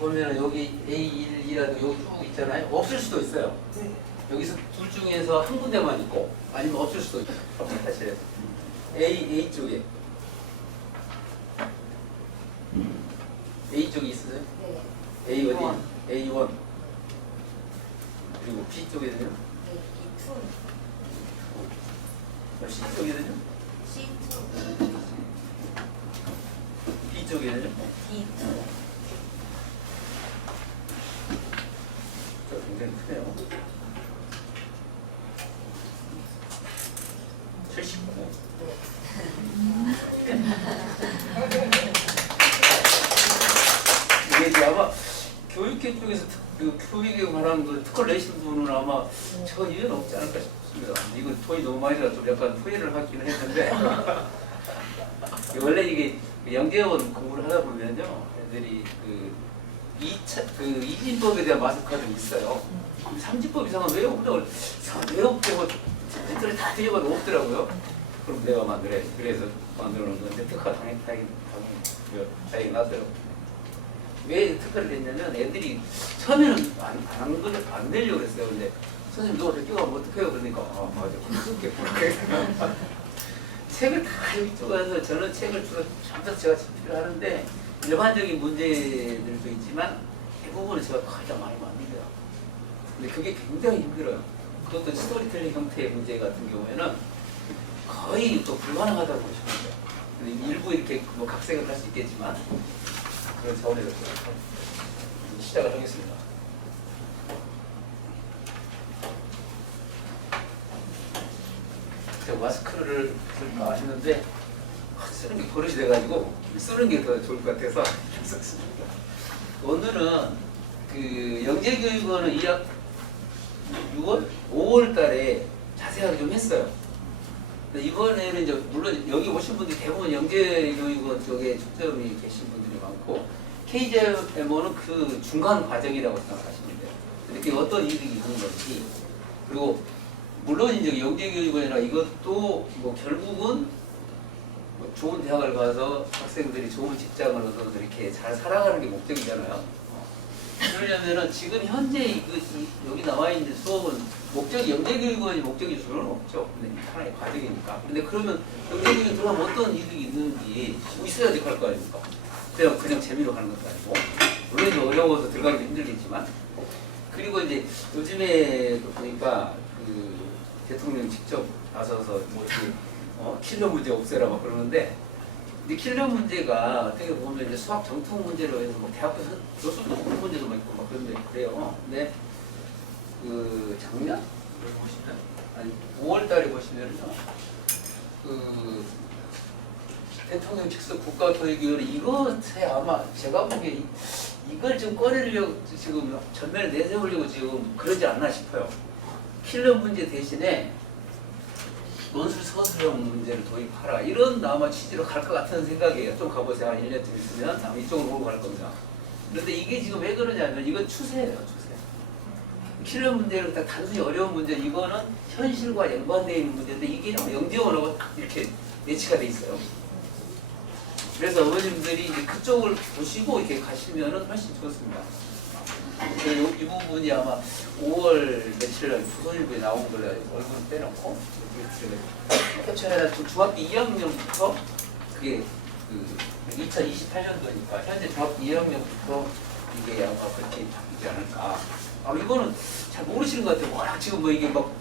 보면은 여기 A1이라도 여기 쭉 있잖아요. 없을 수도 있어요. 네. 여기서 둘 중에서 한 군데만 있고 아니면 없을 수도 있고. 다시 해서 A 쪽에 A 쪽에 있어요? 네. A 어디? A1 그리고 B 쪽에는요? A2. C 쪽에는요? C2. B 쪽에는요? D2. 저 굉장히 크네요. 79. 이게 이제 아마 교육계 쪽에서 그 교육에 관한 그 특허 내신 분은 아마 저 이유는 없지 않을까 싶습니다. 이거 돈이 너무 많이 들어서 좀 약간 후회를 하기는 했는데 원래 이게 영재원 공부를 하다 보면요, 애들이 그 이진법에 대한 마스크가 좀 있어요. 3진법 이상은 외우고 외우고 애들이 다 뒤져봐도 없더라고요. 그럼 내가 만들어야지. 그래서 만들어 놓은 건데 특허 당연히 나더라고요. 왜 특허를 냈냐면 애들이 처음에는 안 내려고 그랬어요. 근데 선생님 너가 저기 가면 어떡해요? 그러니까 아 맞아 그렇게 책을 다 여기 쪼가서 저는 책을 주로 전부 제가 집필을 하는데 일반적인 문제들도 있지만 대부분은 제가 거의 다 많이 만듭니다. 근데 그게 굉장히 힘들어요. 그것도 스토리텔링 형태의 문제 같은 경우에는 거의 또 불가능하다고 보시면 돼요. 근데 일부 이렇게 뭐 각색을 할 수 있겠지만 그런 차원에서 시작을 하겠습니다. 제가 마스크를 쓸까 했는데 쓰는 게 버릇이 돼가지고 쓰는 게 더 좋을 것 같아서 썼습니다. 오늘은 그 영재교육원은 2학 6월? 5월 달에 자세하게 좀 했어요. 근데 이번에는 이제 물론 여기 오신 분들이 대부분 영재교육원 쪽에 초점이 계신 분들이 많고 KJMO는 그 중간 과정이라고 생각하시면 돼요. 이렇게 어떤 이득이 있는 건지, 그리고 물론 이제 영재교육원이나 이것도 뭐 결국은 뭐 좋은 대학을 가서 학생들이 좋은 직장을 얻어서 이렇게 잘 살아가는 게 목적이잖아요. 그러려면은 지금 현재 여기 나와 있는 수업은 목적이 영재교육원이 목적일 수는 없죠. 근데 하나의 과정이니까. 근데 그러면 영재교육에 들어가면 어떤 이득이 있는지 뭐 있어야 될 거 아닙니까? 그냥 재미로 가는 것도 아니고, 물론 이제 어려워서 들어가기도 힘들겠지만, 그리고 이제 요즘에 보니까 그 대통령이 직접 나서서 뭐 킬러 문제 없애라 막 그러는데, 근데 킬러 문제가 어떻게 보면 이제 수학 정통 문제로 해서 뭐 대학교 교수도 그런 문제도 막 있고 막 그런데 그래요. 근데 그 작년 보시면 아니 5월달에 보시면요, 그 대통령 직속 국가교육위원회 이것에 아마 제가 보기에 이걸 좀 꺼내려고 지금 전면에 내세우려고 지금 그러지 않나 싶어요. 킬러 문제 대신에 논술 서술형 문제를 도입하라 이런 아마 취지로 갈 것 같은 생각이에요. 좀 가보세요. 한 1년쯤 있으면 아마 이쪽으로 몰고 갈 겁니다. 그런데 이게 지금 왜 그러냐면 이건 추세예요. 추세. 킬러 문제를 딱 단순히 어려운 문제, 이거는 현실과 연관되어 있는 문제인데 이게 영재원하고 딱 이렇게 매치가 돼 있어요. 그래서 어머님들이 이제 그쪽을 보시고 이렇게 가시면은 훨씬 좋습니다. 이 부분이 아마 5월 며칠 날 조선일보에 나온 걸로 얼굴 빼놓고 캡처해서 중학교 2학년부터 그게 그 2028년도니까 현재 중학교 2학년부터 이게 아마 그렇게 바뀌지 않을까. 이거는 잘 모르시는 것 같아요. 워낙 지금 뭐 이게 뭐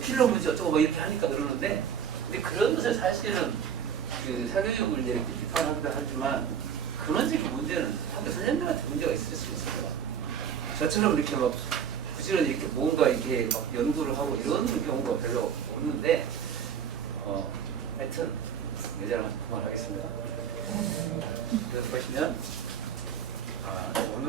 킬러 문제 어쩌고 막 이렇게 하니까 그러는데, 근데 그런 것을 사실은 그 사교육을 이제 이렇게 비판하기도 하지만 근원적인 문제는 학교 선생님들한테 문제가 있을 수 있어요. 저처럼 이렇게 막 부지런히 이렇게 뭔가 이렇게 막 연구를 하고 이런 경우가 별로 없는데, 하여튼 예전에 그만하겠습니다. 그래서 보시면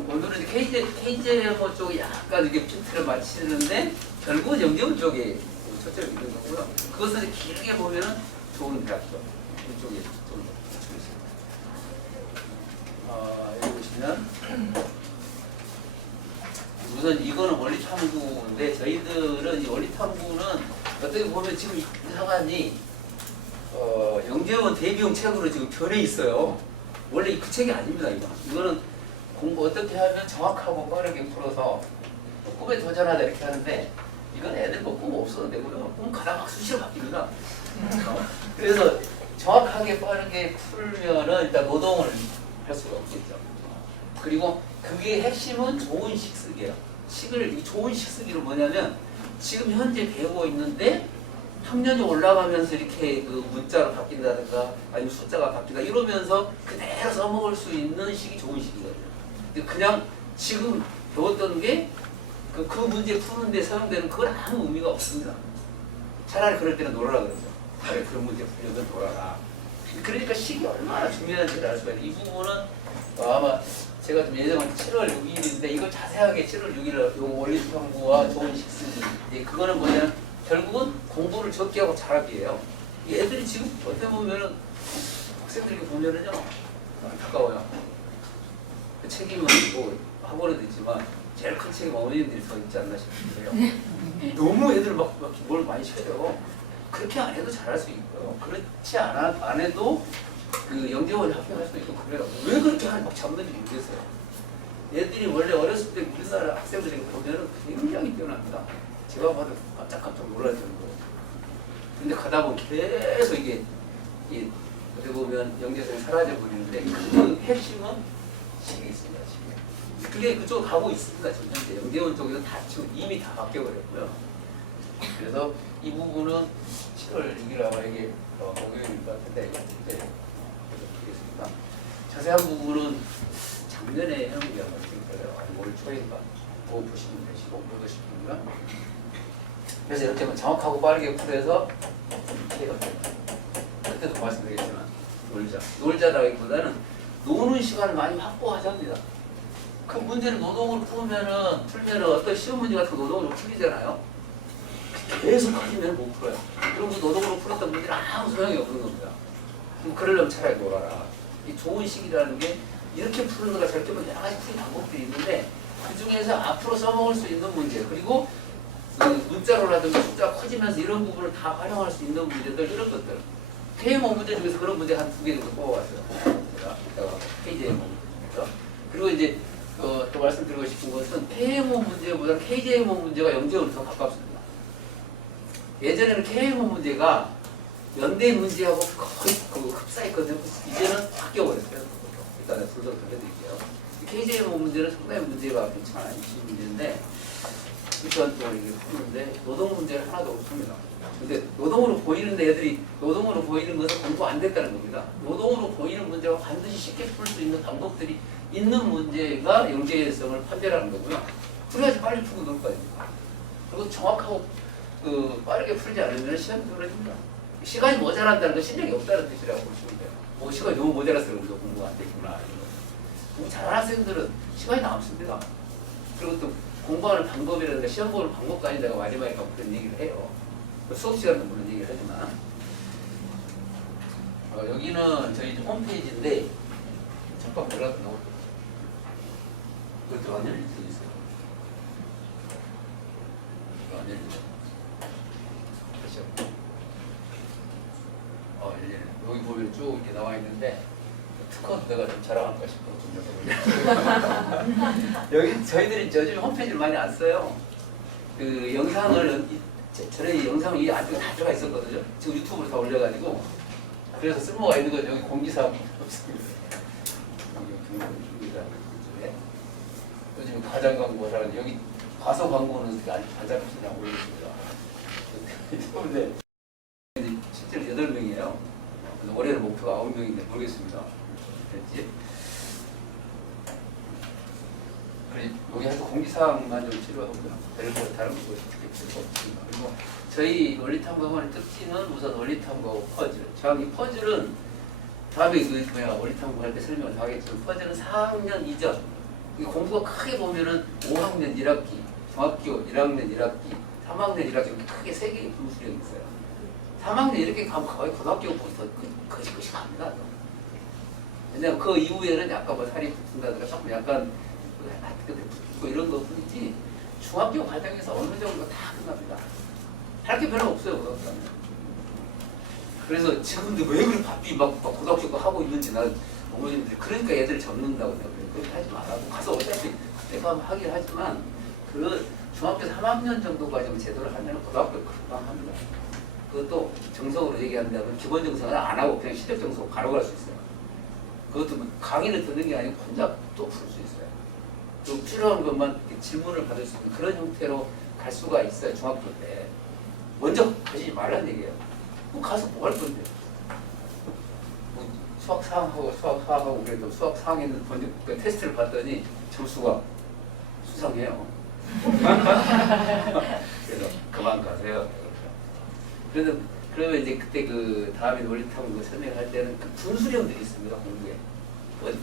오늘은 이제 KJMO 쪽에 약간 이게 핀트를 맞추는데 결국은 영재원 쪽에 초점이 있는 거고요. 그것을 길게 보면은 좋은 대학교 이쪽에 좀 맞추고 있습니다. 여기 보시면 우선 이거는 원리탐구인데 저희들은 이 원리탐구는 어떻게 보면 지금 이사관이 영재원 대비용 책으로 지금 변해 있어요. 원래 그 책이 아닙니다. 이거는 공부 어떻게 하면 정확하고 빠르게 풀어서 꿈에 도전하자 이렇게 하는데 이건 애들 뭐 꿈 없어도 되고요. 꿈 가다가 막 수시로 바뀝니다. 그래서 정확하게 빠르게 풀면은 일단 노동을 할 수가 없겠죠. 그리고 그게 핵심은 좋은 식쓰기예요. 이 좋은 식쓰기로 뭐냐면 지금 현재 배우고 있는데 학년이 올라가면서 이렇게 그 문자로 바뀐다든가 아니면 숫자가 바뀐다 이러면서 그대로 써먹을 수 있는 식이 좋은 식이거든요. 근데 그냥 지금 배웠던 게 그 문제 푸는데 사용되는 그건 아무 의미가 없습니다. 차라리 그럴 때는 놀아라 그러죠. 차라리 그런 문제 풀려면 놀아라. 그러니까 식이 얼마나 중요한지를 알 수가 있어요. 이 부분은 아마 제가 좀 예정한 7월 6일인데 이걸 자세하게 7월 6일 요 원리탐구와 좋은 식쓰기 그거는 뭐냐면 결국은 공부를 적게 하고 잘하기예요. 얘들이 지금 어떻게 보면은 학생들이 보면은요 안타까워요. 그 책임은 뭐 학원에도 있지만 제일 큰 책임 어머님들이 더 있지 않나 싶은데요. 너무 애들 막 뭘 많이 쳐요. 그렇게 안 해도 잘할 수 있고요. 그렇지 안 해도 그 영재원에 합격할 수 있고 그래요. 왜 그렇게 막 잡는지 모르겠어요. 얘들이 원래 어렸을 때 우리나라 학생들이 보면은 굉장히 뛰어납니다. 제가 봐도 깜짝깜짝 놀랄 정도로. 근데 가다 보면 계속 이게 어떻게 보면 영재성이 사라져 버리는데 그 핵심은 식이 있습니다. 식이. 그게 그쪽으로 가고 있습니다. 지금 현재 영재원 쪽에서 다 지금 이미 다 바뀌어 버렸고요. 그래서 이 부분은 7월 6일 아마 이게 목요일일 것 같은데 이제 드리겠습니다. 자세한 부분은 작년에 해놓은 게 아마 있을 거예요. 아니면 올 초인가 그거 보시면 되시고 못 오실 분이면 그래서 이렇게 하면 정확하고 빠르게 풀어서 이해가 됩니다. 그때도 말씀드렸지만 놀자라기보다는 노는 시간을 많이 확보하자입니다. 그 문제를 노동으로 풀면은 어떤 시험 문제 같은 거 노동으로 풀리잖아요. 계속 커지면 못 풀어요. 그리고 노동으로 풀었던 문제는 아무 소용이 없는 겁니다. 그럼 그러려면 차라리 놀아라. 이 좋은 시기라는 게 이렇게 푸는 거가 저렇게 보면 여러 가지 풀이 방법들이 있는데 그 중에서 앞으로 써먹을 수 있는 문제 그리고 그 문자로라든가 숫자가 커지면서 이런 부분을 다 활용할 수 있는 문제들 이런 것들 KMO 문제 중에서 그런 문제 한 2개 정도 뽑아왔어요. 제가 KJMO 문제죠. 그리고 이제 또 말씀드리고 싶은 것은 KMO 문제보다 KJMO 문제가 영재원으로 더 가깝습니다. 예전에는 KMO 문제가 연대 문제하고 거의 흡사했거든요. 이제는 바뀌어버렸어요. 일단 둘도 들려드릴게요. KJMO 문제는 상당히 문제가 괜찮아요. 이 문제인데 일단 또 이게 푸는데 노동 문제는 하나도 없습니다. 근데 노동으로 보이는데 애들이 노동으로 보이는 것은 공부 안 됐다는 겁니다. 노동으로 보이는 문제가 반드시 쉽게 풀 수 있는 방법들이 있는 문제가 영재성을 판별하는 거고요. 그래야지 빨리 풀고 놀 거 아닙니까? 그리고 정확하고 빠르게 풀지 않으면 시간이 떨어집니다. 시간이 모자란다는 건 실력이 없다는 뜻이라고 보시면 돼요. 뭐 시간이 너무 모자라서 그런가 공부가 안 됐구나. 공부 잘하는 학생들은 시간이 남습니다. 그리고 또 공부하는 방법이라든가 시험 보는 방법까지 내가 마지막에 그런 얘기를 해요. 수업 시간도 물론 얘기를 하지만 여기는 저희 홈페이지인데 잠깐 들어가서 나올 그것도 안 열릴 수 있어요. 안 열리죠. 여기 보면 쭉 이렇게 나와 있는데 특허도 내가 좀 자랑할까 싶어 좀 여기 저희들이 요즘 홈페이지를 많이 안 써요. 그 영상을 전에 영상이 아주 다 들어가 있었거든요. 지금 유튜브로 다 올려가지고 그래서 쓸모가 있는 건 여기 공지사항이 없습니다. 요즘 가장 광고라는 여기 가서 광고는 아직 가장 그냥 올렸습니다. 근데 실제로 8명이에요. 올해는 목표가 9명인데 모르겠습니다. 됐지? 여기 하여튼 공지사항만 좀 필요하고요. 다른 거 없습니다. 그리고 저희 원리탐구학원의 특징은 우선 원리탐구하고 퍼즐. 이 퍼즐은 다음에 원리탐구할 때 설명을 하겠지만 퍼즐은 4학년 이전. 공부가 크게 보면은 5학년 1학기, 중학교 1학년 1학기, 3학년 1학기 이렇게 크게 3개의 분수령이 있어요. 3학년 이렇게 가면 거의 고등학교부터 끝이 갑니다. 왜냐면 그 이후에는 약간 뭐 살이 붙는다든가 조금 약간 붙고 이런 거 뿐이지 중학교 과정에서 어느 정도 다 끝납니다. 할 게 별로 없어요, 고등학교는. 그래서 지금도 왜 그렇게 바삐 막 고등학교 거 하고 있는지 난 어머님들이 그러니까 애들 접는다고 내가 그렇게 하지 말라고 가서 어차피 내가 하긴 하지만 그 중학교 3학년 정도까지만 제대로 하면 고등학교 금방 합니다. 그것도 정석으로 얘기한다면 기본 정석은 안 하고 그냥 시적 정석 바로 갈 수 있어요. 그것도 뭐 강의를 듣는 게 아니고 혼자 또 풀 수 있어요. 또 필요한 것만 질문을 받을 수 있는 그런 형태로 갈 수가 있어요. 중학교 때. 먼저 가지 말라는 얘기예요. 뭐 가서 뭐 할 건데. 뭐 수학 사항하고 그래도 수학 사항에 있는 그 테스트를 봤더니 점수가 수상해요. 그래서 그만 가세요. 그래서 그러면 이제 그때 그 다음에 논리탐구 설명할 때는 그 분수령들이 있습니다. 공부에.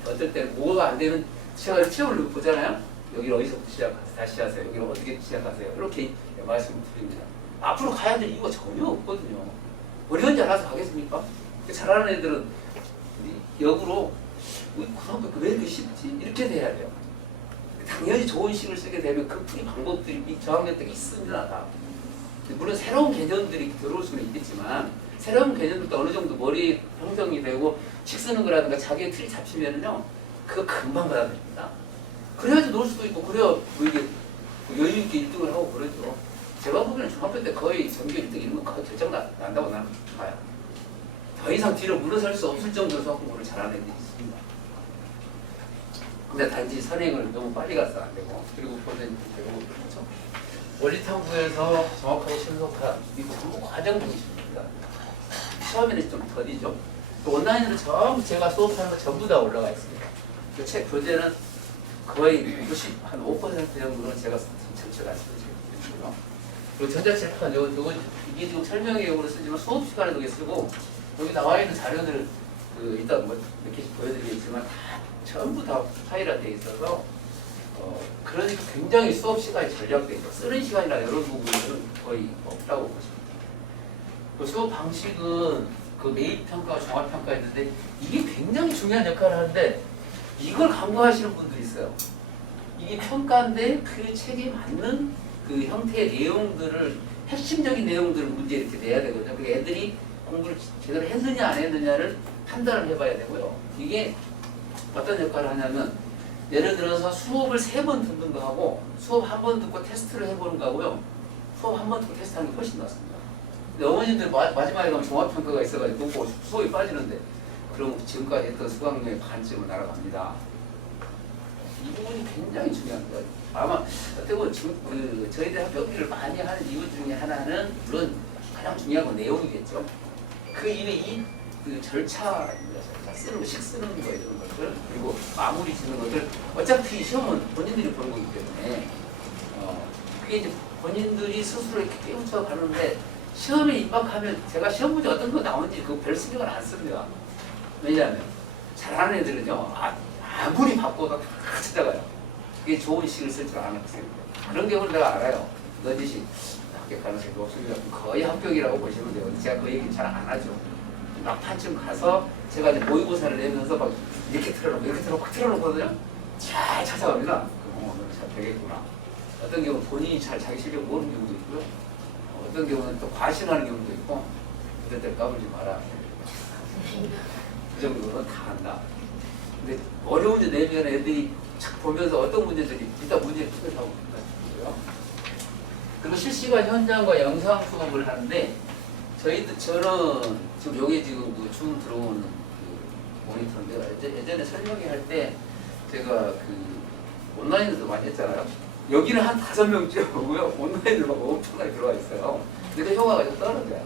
어떨 때는 뭐가 안 되는 시험을 보잖아요. 여기를 어디서부터 시작하세요? 다시 하세요. 여기를 어떻게 시작하세요? 이렇게 말씀을 드립니다. 앞으로 가야 될 이유가 전혀 없거든요. 어려운지 알아서 가겠습니까? 잘하는 애들은 역으로 고등학교 왜 이렇게 쉽지? 이렇게 돼야 돼요. 당연히 좋은 식을 쓰게 되면 그 풀이 방법들이 저학년 때 있습니다. 다. 물론 새로운 개념들이 들어올 수는 있겠지만 새로운 개념들도 어느 정도 머리 형성이 되고 식 쓰는 거라든가 자기의 틀이 잡히면은요 그거 금방 받아들입니다. 그래야지 놀 수도 있고 그래야 뭐 이게 여유 있게 1등을 하고 그러죠. 제가 보기에는 중학교 때 거의 전교 1등 이런 거 거의 결정 난다고 나는 봐요. 더 이상 뒤로 물러설 수 없을 정도로 수학 공부를 잘하는 애들이 있습니다. 근데 단지 선행을 너무 빨리 가서 안 되고 그리고 보는 되고 그렇죠. 원리탐구에서 정확하고 신속한 이 전부 과정 중심입니다. 시험에는 좀 더디죠. 온라인으로 전부 제가 수업하는 거 전부 다 올라가 있습니다. 그 책 교재는 거의 95% 정도는 제가 전체가 쓰거든요. 그리고 전자칠판 이게 지금 설명용으로 쓰지만 수업 시간에도 이게 쓰고 여기 나와 있는 자료들 이따 뭐 몇 개씩 보여드리겠지만 다 전부 다 파일화 돼 있어서 그러니까 굉장히 수업 시간이 절약돼 있고 쓰는 시간이나 이런 부분은 거의 없다고 보십니다. 그 수업 방식은 그 매입 평가와 종합 평가 있는데 이게 굉장히 중요한 역할을 하는데 이걸 간과하시는 분들이 있어요. 이게 평가인데 그 책에 맞는 그 형태의 내용들을 핵심적인 내용들을 문제 이렇게 내야 되거든요. 그 애들이 공부를 제대로 했느냐 안 했느냐를 판단을 해봐야 되고요. 이게 어떤 역할을 하냐면 예를 들어서 수업을 3번 듣는 거하고 수업 1번 듣고 테스트를 해보는 거하고요. 수업 1번 듣고 테스트하는 게 훨씬 낫습니다. 근데 어머님들 마지막에 가면 종합평가가 있어가지고 놓고 수업이 빠지는데 그럼 지금까지 했던 수강료의 반쯤은 날아갑니다. 이 부분이 굉장히 중요한 거예요. 아마 어떻게 보면 저희들 학교비를 많이 하는 이유 중에 하나는 물론 가장 중요한 건 내용이겠죠. 그 이외에 그 절차입니다. 쓰는 거, 식 쓰는 거 이런 것들 그리고 마무리 짓는 것들 어차피 시험은 본인들이 보는 거기 때문에 그게 이제 본인들이 스스로 이렇게 깨우쳐 가는데 시험에 입학하면 제가 시험 문제 어떤 거 나오는지 그 별 신경을 안 씁니다. 왜냐하면 잘하는 애들은요 아무리 바꿔도 다 찾아가요. 그게 좋은 식을 쓸 줄 아는 학생들 그런 경우는 내가 알아요. 너짓이 합격 가능성이 높습니다. 거의 합격이라고 보시면 돼요. 제가 그 얘기 잘 안 하죠. 막판쯤 가서 제가 이제 모의고사를 내면서 막 이렇게 틀어놓거든요. 잘 찾아갑니다. 잘 되겠구나. 어떤 경우는 본인이 잘 자기 실력 모르는 경우도 있고요. 어떤 경우는 또 과신하는 경우도 있고 이럴 때 까불지 마라. 그 정도는 다 한다. 근데 어려운 문제 내면 애들이 착 보면서 어떤 문제들이 일단 문제를 풀어가고 있고요. 그리고 실시간 현장과 영상 수업을 하는데 저는 지금 여기 지금 그 줌 들어오는 그 모니터인데 예전에 설명회 할 때 제가 그 온라인에서 많이 했잖아요. 여기는 한 5명쯤 오고요. 온라인으로 막 엄청나게 들어와 있어요. 근데 그 효과가 좀 떨어져요.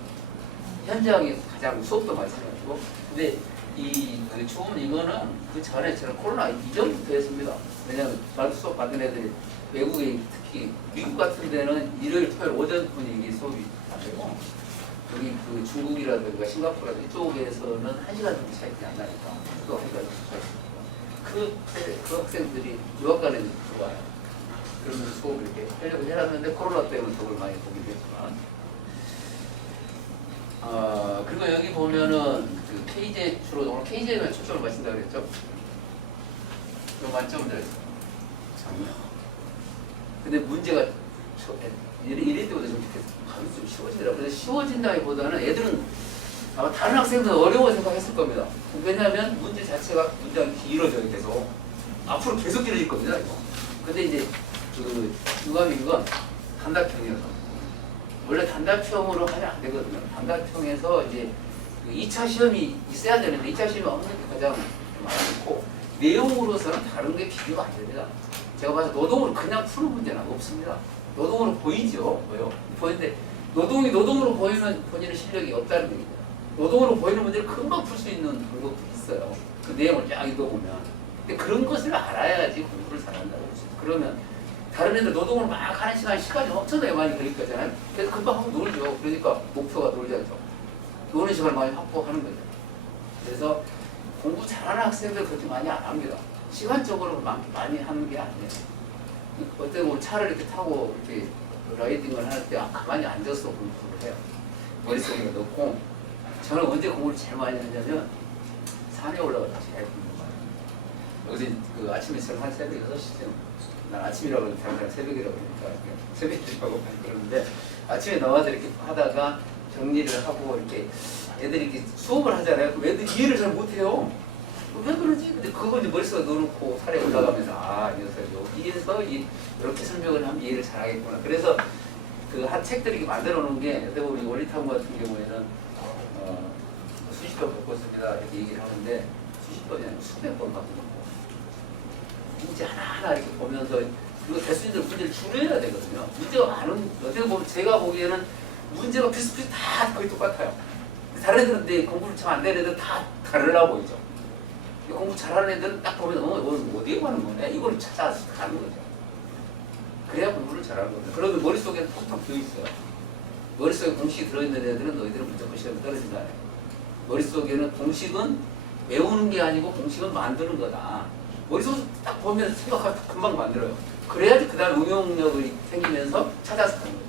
현장에 가장 수업도 마찬가지고. 근데 그 줌 이거는 그 전에 저는 코로나 이전부터 했습니다. 왜냐하면 저한테 수업 받은 애들이 외국에 특히 미국 같은 데는 일요일, 토요일 오전 분위기 수업이 안 되고 여기 그 중국이라든가 싱가포르라든가 이쪽에서는 1시간 정도 차이가 안 나니까 또 1시간 정도 차이. 그 학생들이 유학 가는 데 들어와요. 그러면서 수업을 이렇게 하려고 해놨는데 코로나 때문에 덕을 많이 보기도 했지만 그리고 여기 보면은 그 KJ 주로 오늘 KJ만 초점을 맞춘다고 그랬죠? 좀 만점들 근데 문제가 이럴 때보다 좀 쉬워지더라고요. 그래서 쉬워진다기보다는 애들은 아마 다른 학생들은 어려워 생각했을 겁니다. 왜냐하면 문제 자체가 문장이 길어져요. 계속 앞으로 계속 길어질 겁니다. 이거. 근데 이제 그 유감인 건 단답형이어서 원래 단답형으로 하면 안 되거든요. 단답형에서 이제 그 2차 시험이 있어야 되는데 2차 시험이 없는 게 가장 많고 내용으로서는 다른 게 비교가 안 됩니다. 제가 봐서 노동으로 그냥 푸는 문제는 없습니다. 노동으로 보이죠. 뭐요? 보이는데 노동이 노동으로 보이면 본인의 실력이 없다는 얘기입니다. 노동으로 보이는 문제를 금방 풀 수 있는 방법도 있어요. 그 내용을 쫙 읽어보면. 근데 그런 것을 알아야지 공부를 잘한다고 할 수 있어요. 그러면 다른 애들 노동을 막 하는 시간이 엄청나게 많이 걸릴 거잖아요. 그래서 금방 하고 놀죠. 그러니까 목표가 놀지 않죠. 노는 시간을 많이 확보하는 거죠. 그래서 공부 잘하는 학생들 그렇게 많이 안 합니다. 시간적으로 많이 하는 게 아니에요. 어때 보면 차를 이렇게 타고 이렇게 라이딩을 할 때 가만히 앉아서 공부를 해요. 머릿속에 넣고 저는 언제 공부를 제일 많이 하냐면 산에 올라가서 제일 공부를 해요. 여기서 그 아침에 한 새벽 6시쯤 난 아침이라고 하면 다른 사람 새벽이라고 그러니까 새벽이라고 그러는데 아침에 나와서 이렇게 하다가 정리를 하고 이렇게 애들이 이렇게 수업을 하잖아요. 그럼 애들이 이해를 잘 못해요. 왜 그러지? 근데 그거 이제 머릿속에 넣어놓고 살에 올라가면서 이 녀석이 여기에서 이렇게 설명을 하면 이해를 잘 하겠구나. 그래서 그 한 책들이 이렇게 만들어 놓은 게 어떻게 보면 원리탐구 같은 경우에는 수십 번 겪었습니다. 이렇게 얘기를 하는데 수십 번이 아니고 수백 번 갖고 문제 하나하나 이렇게 보면서 그리고 될 수 있는 문제를 줄여야 되거든요. 문제가 많은 어떻게 보면 제가 보기에는 문제가 비슷비슷 다 거의 똑같아요. 다른 애들은 공부를 참 안 되는 애들은 다 다르나 보이죠. 공부 잘하는 애들은 딱 보면 어디에 가는 거네? 이걸 찾아서 가는 거죠. 그래야 공부를 잘하는 거죠. 그러면 머릿속에는 텅텅 비어있어요. 머릿속에 공식이 들어있는 애들은 너희들은 무조건 시험에 떨어진다. 머릿속에는 공식은 외우는 게 아니고 공식은 만드는 거다. 머릿속에서 딱 보면 생각하면 금방 만들어요. 그래야지 그 다음 응용력이 생기면서 찾아서 가는 거죠.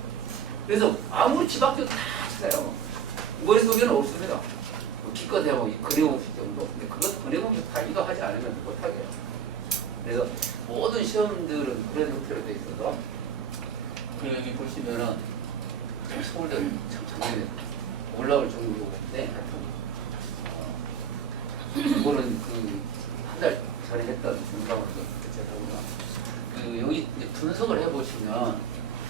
그래서 아무리 지박해도 다 찾아요. 머릿속에는 없습니다. 기껏해야 근해공식 정도? 근데 그것도 근해공식 다 이거 하지 않으면 못하게 해요. 그래서 모든 시험들은 그런 형태로 되어 있어서 여기 보시면은 서울대 참 작년에 올라올 정도인데 이거는 그 한 달 전에 했던 분석으로 제가 여기 이제 분석을 해보시면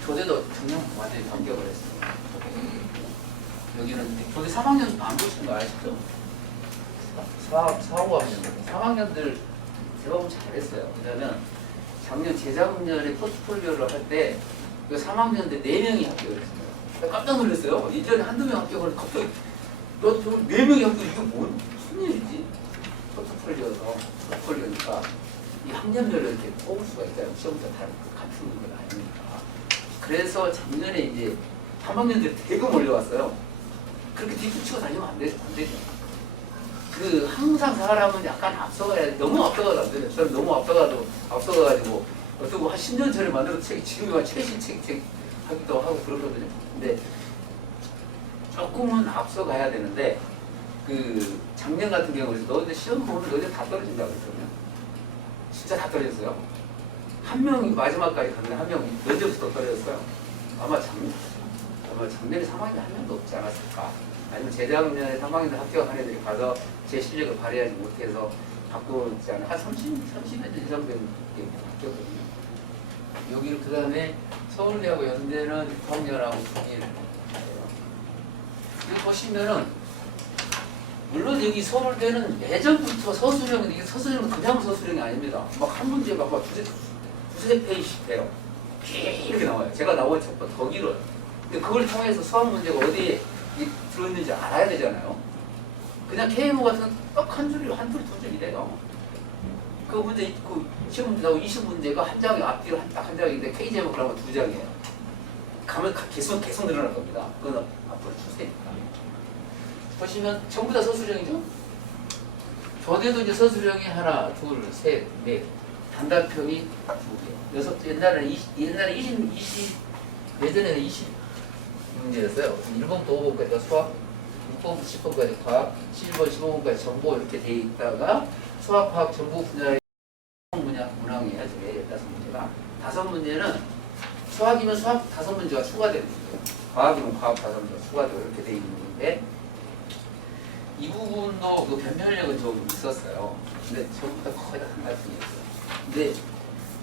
교대도 전혀 완전히 변경을 했어요. 여기는 교대 3학년 안 보시는 거 아시죠? 4, 5학년 3학년들 제가 보면 잘했어요. 왜냐면 작년 재작년에 포트폴리오를 할 때 3학년들 4명이 합격을 했어요. 깜짝 놀랐어요. 이전에 한두 명 합격을 했는데 갑자기 4명이 합격, 이게 무슨 일이지? 포트폴리오니까 이 학년별로 이렇게 뽑을 수가 있잖아요. 시험부터 다 같은 건 아니니까. 그래서 작년에 이제 3학년들이 대금 올려왔어요. 그렇게 뒤쫓치고 다니면 안 되죠. 그 항상 사람은 약간 앞서가야 돼. 너무 앞서가도 안 되죠. 저는 너무 앞서가가지고 어떤 거 한 10년 전에 만들어도 책이 지금 최신 책 하기도 하고 그렇거든요. 근데 조금은 앞서가야 되는데 그 작년 같은 경우에는 너희들 시험 보면 너희들 다 떨어진다고 했거든요. 진짜 다 떨어졌어요. 한 명이 마지막까지 갔는데 한 명이 면접부터 떨어졌어요. 아마 작년에 3학년 한 명도 없지 않았을까. 아니면 재작년에 3학년들 합격한 애들이 가서 제 실력을 발휘하지 못해서 바꾸지 않아요. 한 30년 이상 된 게 바뀌었거든요. 여기를 그 다음에 서울대하고 연대는 6학년하고 중일을 여기 보시면은 물론 여기 서울대는 예전부터 서술형인데 이게 서술형은 그냥 서술형이 아닙니다. 막 한 문제 막 두세 페이지씩 돼요. 이렇게 나와요. 제가 나온 책보다 더 길어요. 근데 그걸 통해서 수학 문제가 어디에 들어있는지 알아야 되잖아요. 그냥 KMO 같은 딱 한 줄, 두 줄이 돼요. 그 문제, 그 시험 문제하고 20문제가 한 장이 앞뒤로 딱 한 장인데 KGM은 그러면 2장이에요. 가면 계속 늘어날 겁니다. 그건 앞으로 추세니까. 보시면 전부 다 서술형이죠? 교대도 이제 서술형이 하나, 둘, 셋, 넷. 단답형이 2개. 옛날에 20, 예전에는 20문제였어요. 1번부터 5번까지가 수학, 6번부터 10번까지 과학, 11번, 15번까지 정보 이렇게 돼 있다가 수학, 과학, 정보 분야의 문항이에요. 저게 15문제가. 5문제는 수학이면 수학 5문제가 추가되는 거예요. 과학이면 과학 5문제가 추가되고 이렇게 돼 있는 건데 이 부분도 그 변별력은 좀 있었어요. 근데 전부 다 거의 다 한달뿐이었어요. 근데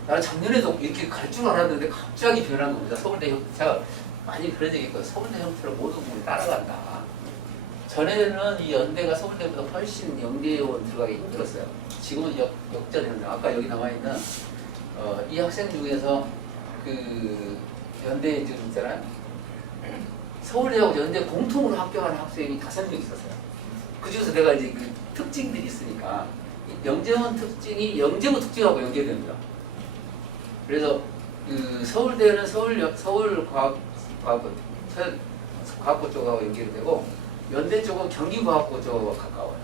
나는 작년에도 이렇게 갈 줄 알았는데 갑자기 변한 겁니다. 서울대 제가 많이 그런 얘기 했거든요. 서울대 형태로 모든 부분이 따라간다. 전에는 이 연대가 서울대보다 훨씬 연계원 들어가기 힘들었어요. 지금은 역전했는데 아까 여기 나와 있는 이 학생 중에서 그 연대 지금 있잖아요. 서울대하고 연대 공통으로 합격하는 학생이 5명 있었어요. 그 중에서 내가 이제 그 특징들이 있으니까 영재원 특징이 영재고 특징하고 연계됩니다. 그래서 그 서울대는 과학고 쪽하고 연결이 되고 연대 쪽은 경기과학고 쪽하고 가까워요.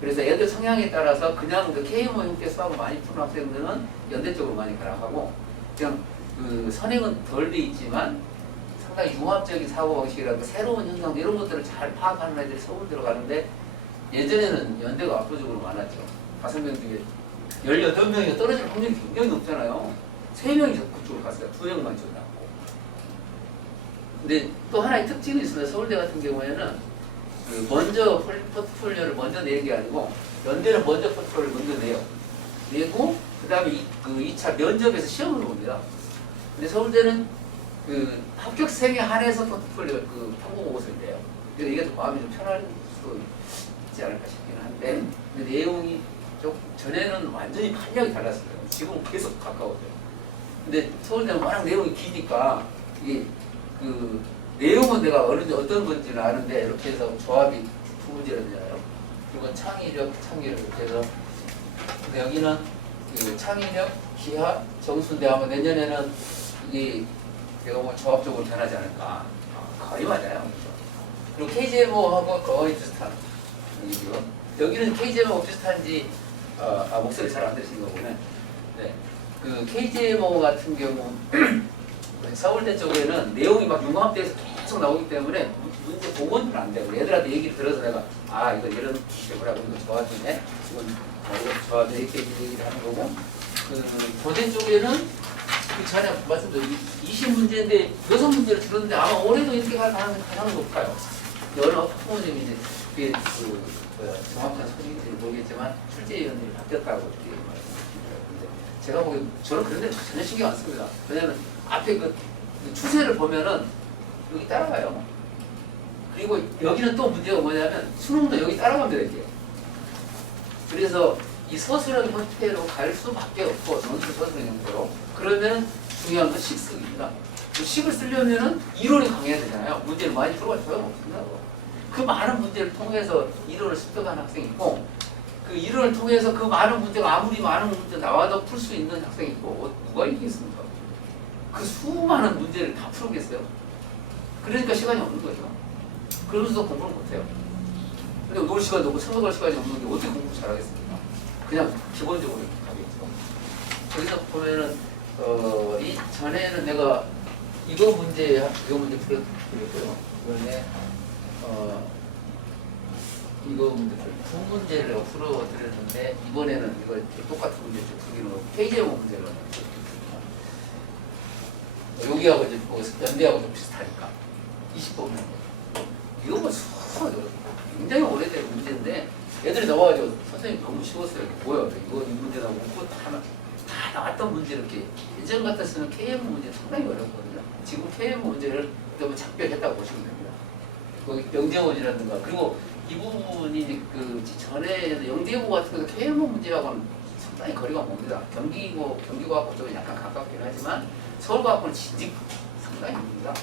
그래서 애들 성향에 따라서 그냥 그 KMO 형태 수학을 많이 푸는 학생들은 연대 쪽으로 많이 가라하고 그냥 그 선행은 덜 돼 있지만 상당히 융합적인 사고방식이라고 새로운 현상 이런 것들을 잘 파악하는 애들이 서울대로 가는데 예전에는 연대가 압도적으로 많았죠. 5명 중에 18명이 떨어질 확률이 굉장히 높잖아요. 3명이 그쪽으로 갔어요. 2명만 나왔고. 근데 또 하나의 특징이 있습니다. 서울대 같은 경우에는 그 먼저 포트폴리오를 먼저 내는 게 아니고 연대는 먼저 포트폴리오를 먼저 내고 그 다음에 그 2차 면접에서 시험을 봅니다. 근데 서울대는 그 합격생에 한해서 포트폴리오 그 통보 보고서를 내요. 그래서 이게 더 마음이 좀 편할 수 있지 않을까 싶기는 한데 근데 내용이 좀 전에는 완전히 판량이 달랐어요. 지금은 계속 가까워져요. 근데 서울대는 워낙 내용이 기니까 이게 그 내용은 내가 어떤 건지는 아는데 이렇게 해서 조합이 두 문제라잖아요. 그리고 창의력 이렇게 해서 근데 여기는 그 창의력, 기하, 정수인데 아마 내년에는 이게 내가 뭐 조합적으로 변하지 않을까. 거의 맞아요. 그리고 KGMO하고 거의 비슷한 얘기죠. 여기는 KGMO하고 비슷한지 목소리 잘 안 들으시는 거 보면 네. 그 KGMO 같은 경우 서울대 쪽에는 내용이 막 융합돼서 계속 나오기 때문에 문제 복원은 안 돼요. 애들한테 얘기를 들어서 내가 이거 이런 뭐라고 이거 조합이네. 이건 이거 조합 이렇게 얘기를 하는 거고 그 고대 쪽에는 그 전에 말씀드린 20문제인데 6문제를 들었는데 아마 올해도 이렇게 갈 가능성이 높아요. 어느 학부모님이 이제 그게 정확한 소리인지 모르겠지만 출제위원들이 바뀌었다고 이렇게 말씀드리더라고요. 제가 보기엔 저는 그런 데 전혀 신경 안 씁니다. 왜냐면 앞에 그 추세를 보면은 여기 따라가요. 그리고 여기는 또 문제가 뭐냐면 수능도 여기 따라갑니다. 이게. 그래서 이 서술형 형태로 갈 수밖에 없고 논술 서술형 형태로 그러면 중요한 건 식습니다. 식을 쓰려면은 이론이 강해야 되잖아요. 문제를 많이 풀어가 소용없습니다. 그 많은 문제를 통해서 이론을 습득한 학생이 있고 그 이론을 통해서 그 많은 문제가 아무리 많은 문제 나와도 풀 수 있는 학생이 있고 누가 이기겠습니까? 그 수많은 문제를 다 풀겠어요. 그러니까 시간이 없는 거죠. 그러면서 공부를 못해요. 근데 놀 시간도 없고 생각할 시간이 없는데 어떻게 공부 잘하겠습니까? 그냥 기본적으로 가겠죠. 그래서 보면은 이 전에는 내가 이거 문제 풀었고요. 이번에 이거 문제 두 문제를 풀어드렸는데 이번에는 이거 똑같은 문제 두 개로 KGMO 문제를 여기하고 이제 뭐 연대하고 좀 비슷하니까 20번 이거 뭐 굉장히 오래된 문제인데 애들이 나와가지고 선생님 너무 쉬웠어요. 뭐야 이거 이 문제 나오고 그거 다 나왔던 문제 이렇게 예전 같았으면 KM 문제 상당히 어렵거든요. 지금 KM 문제를 너무 작별했다고 보시면 됩니다. 거기 영재원이라든가 그리고 이 부분이 그 전에 영재고 같은 경우 KM 문제하고는 상당히 거리가 멉니다. 경기과학고 쪽은 약간 가깝긴 하지만 서울과학고는 진즉 상당히 멉니다.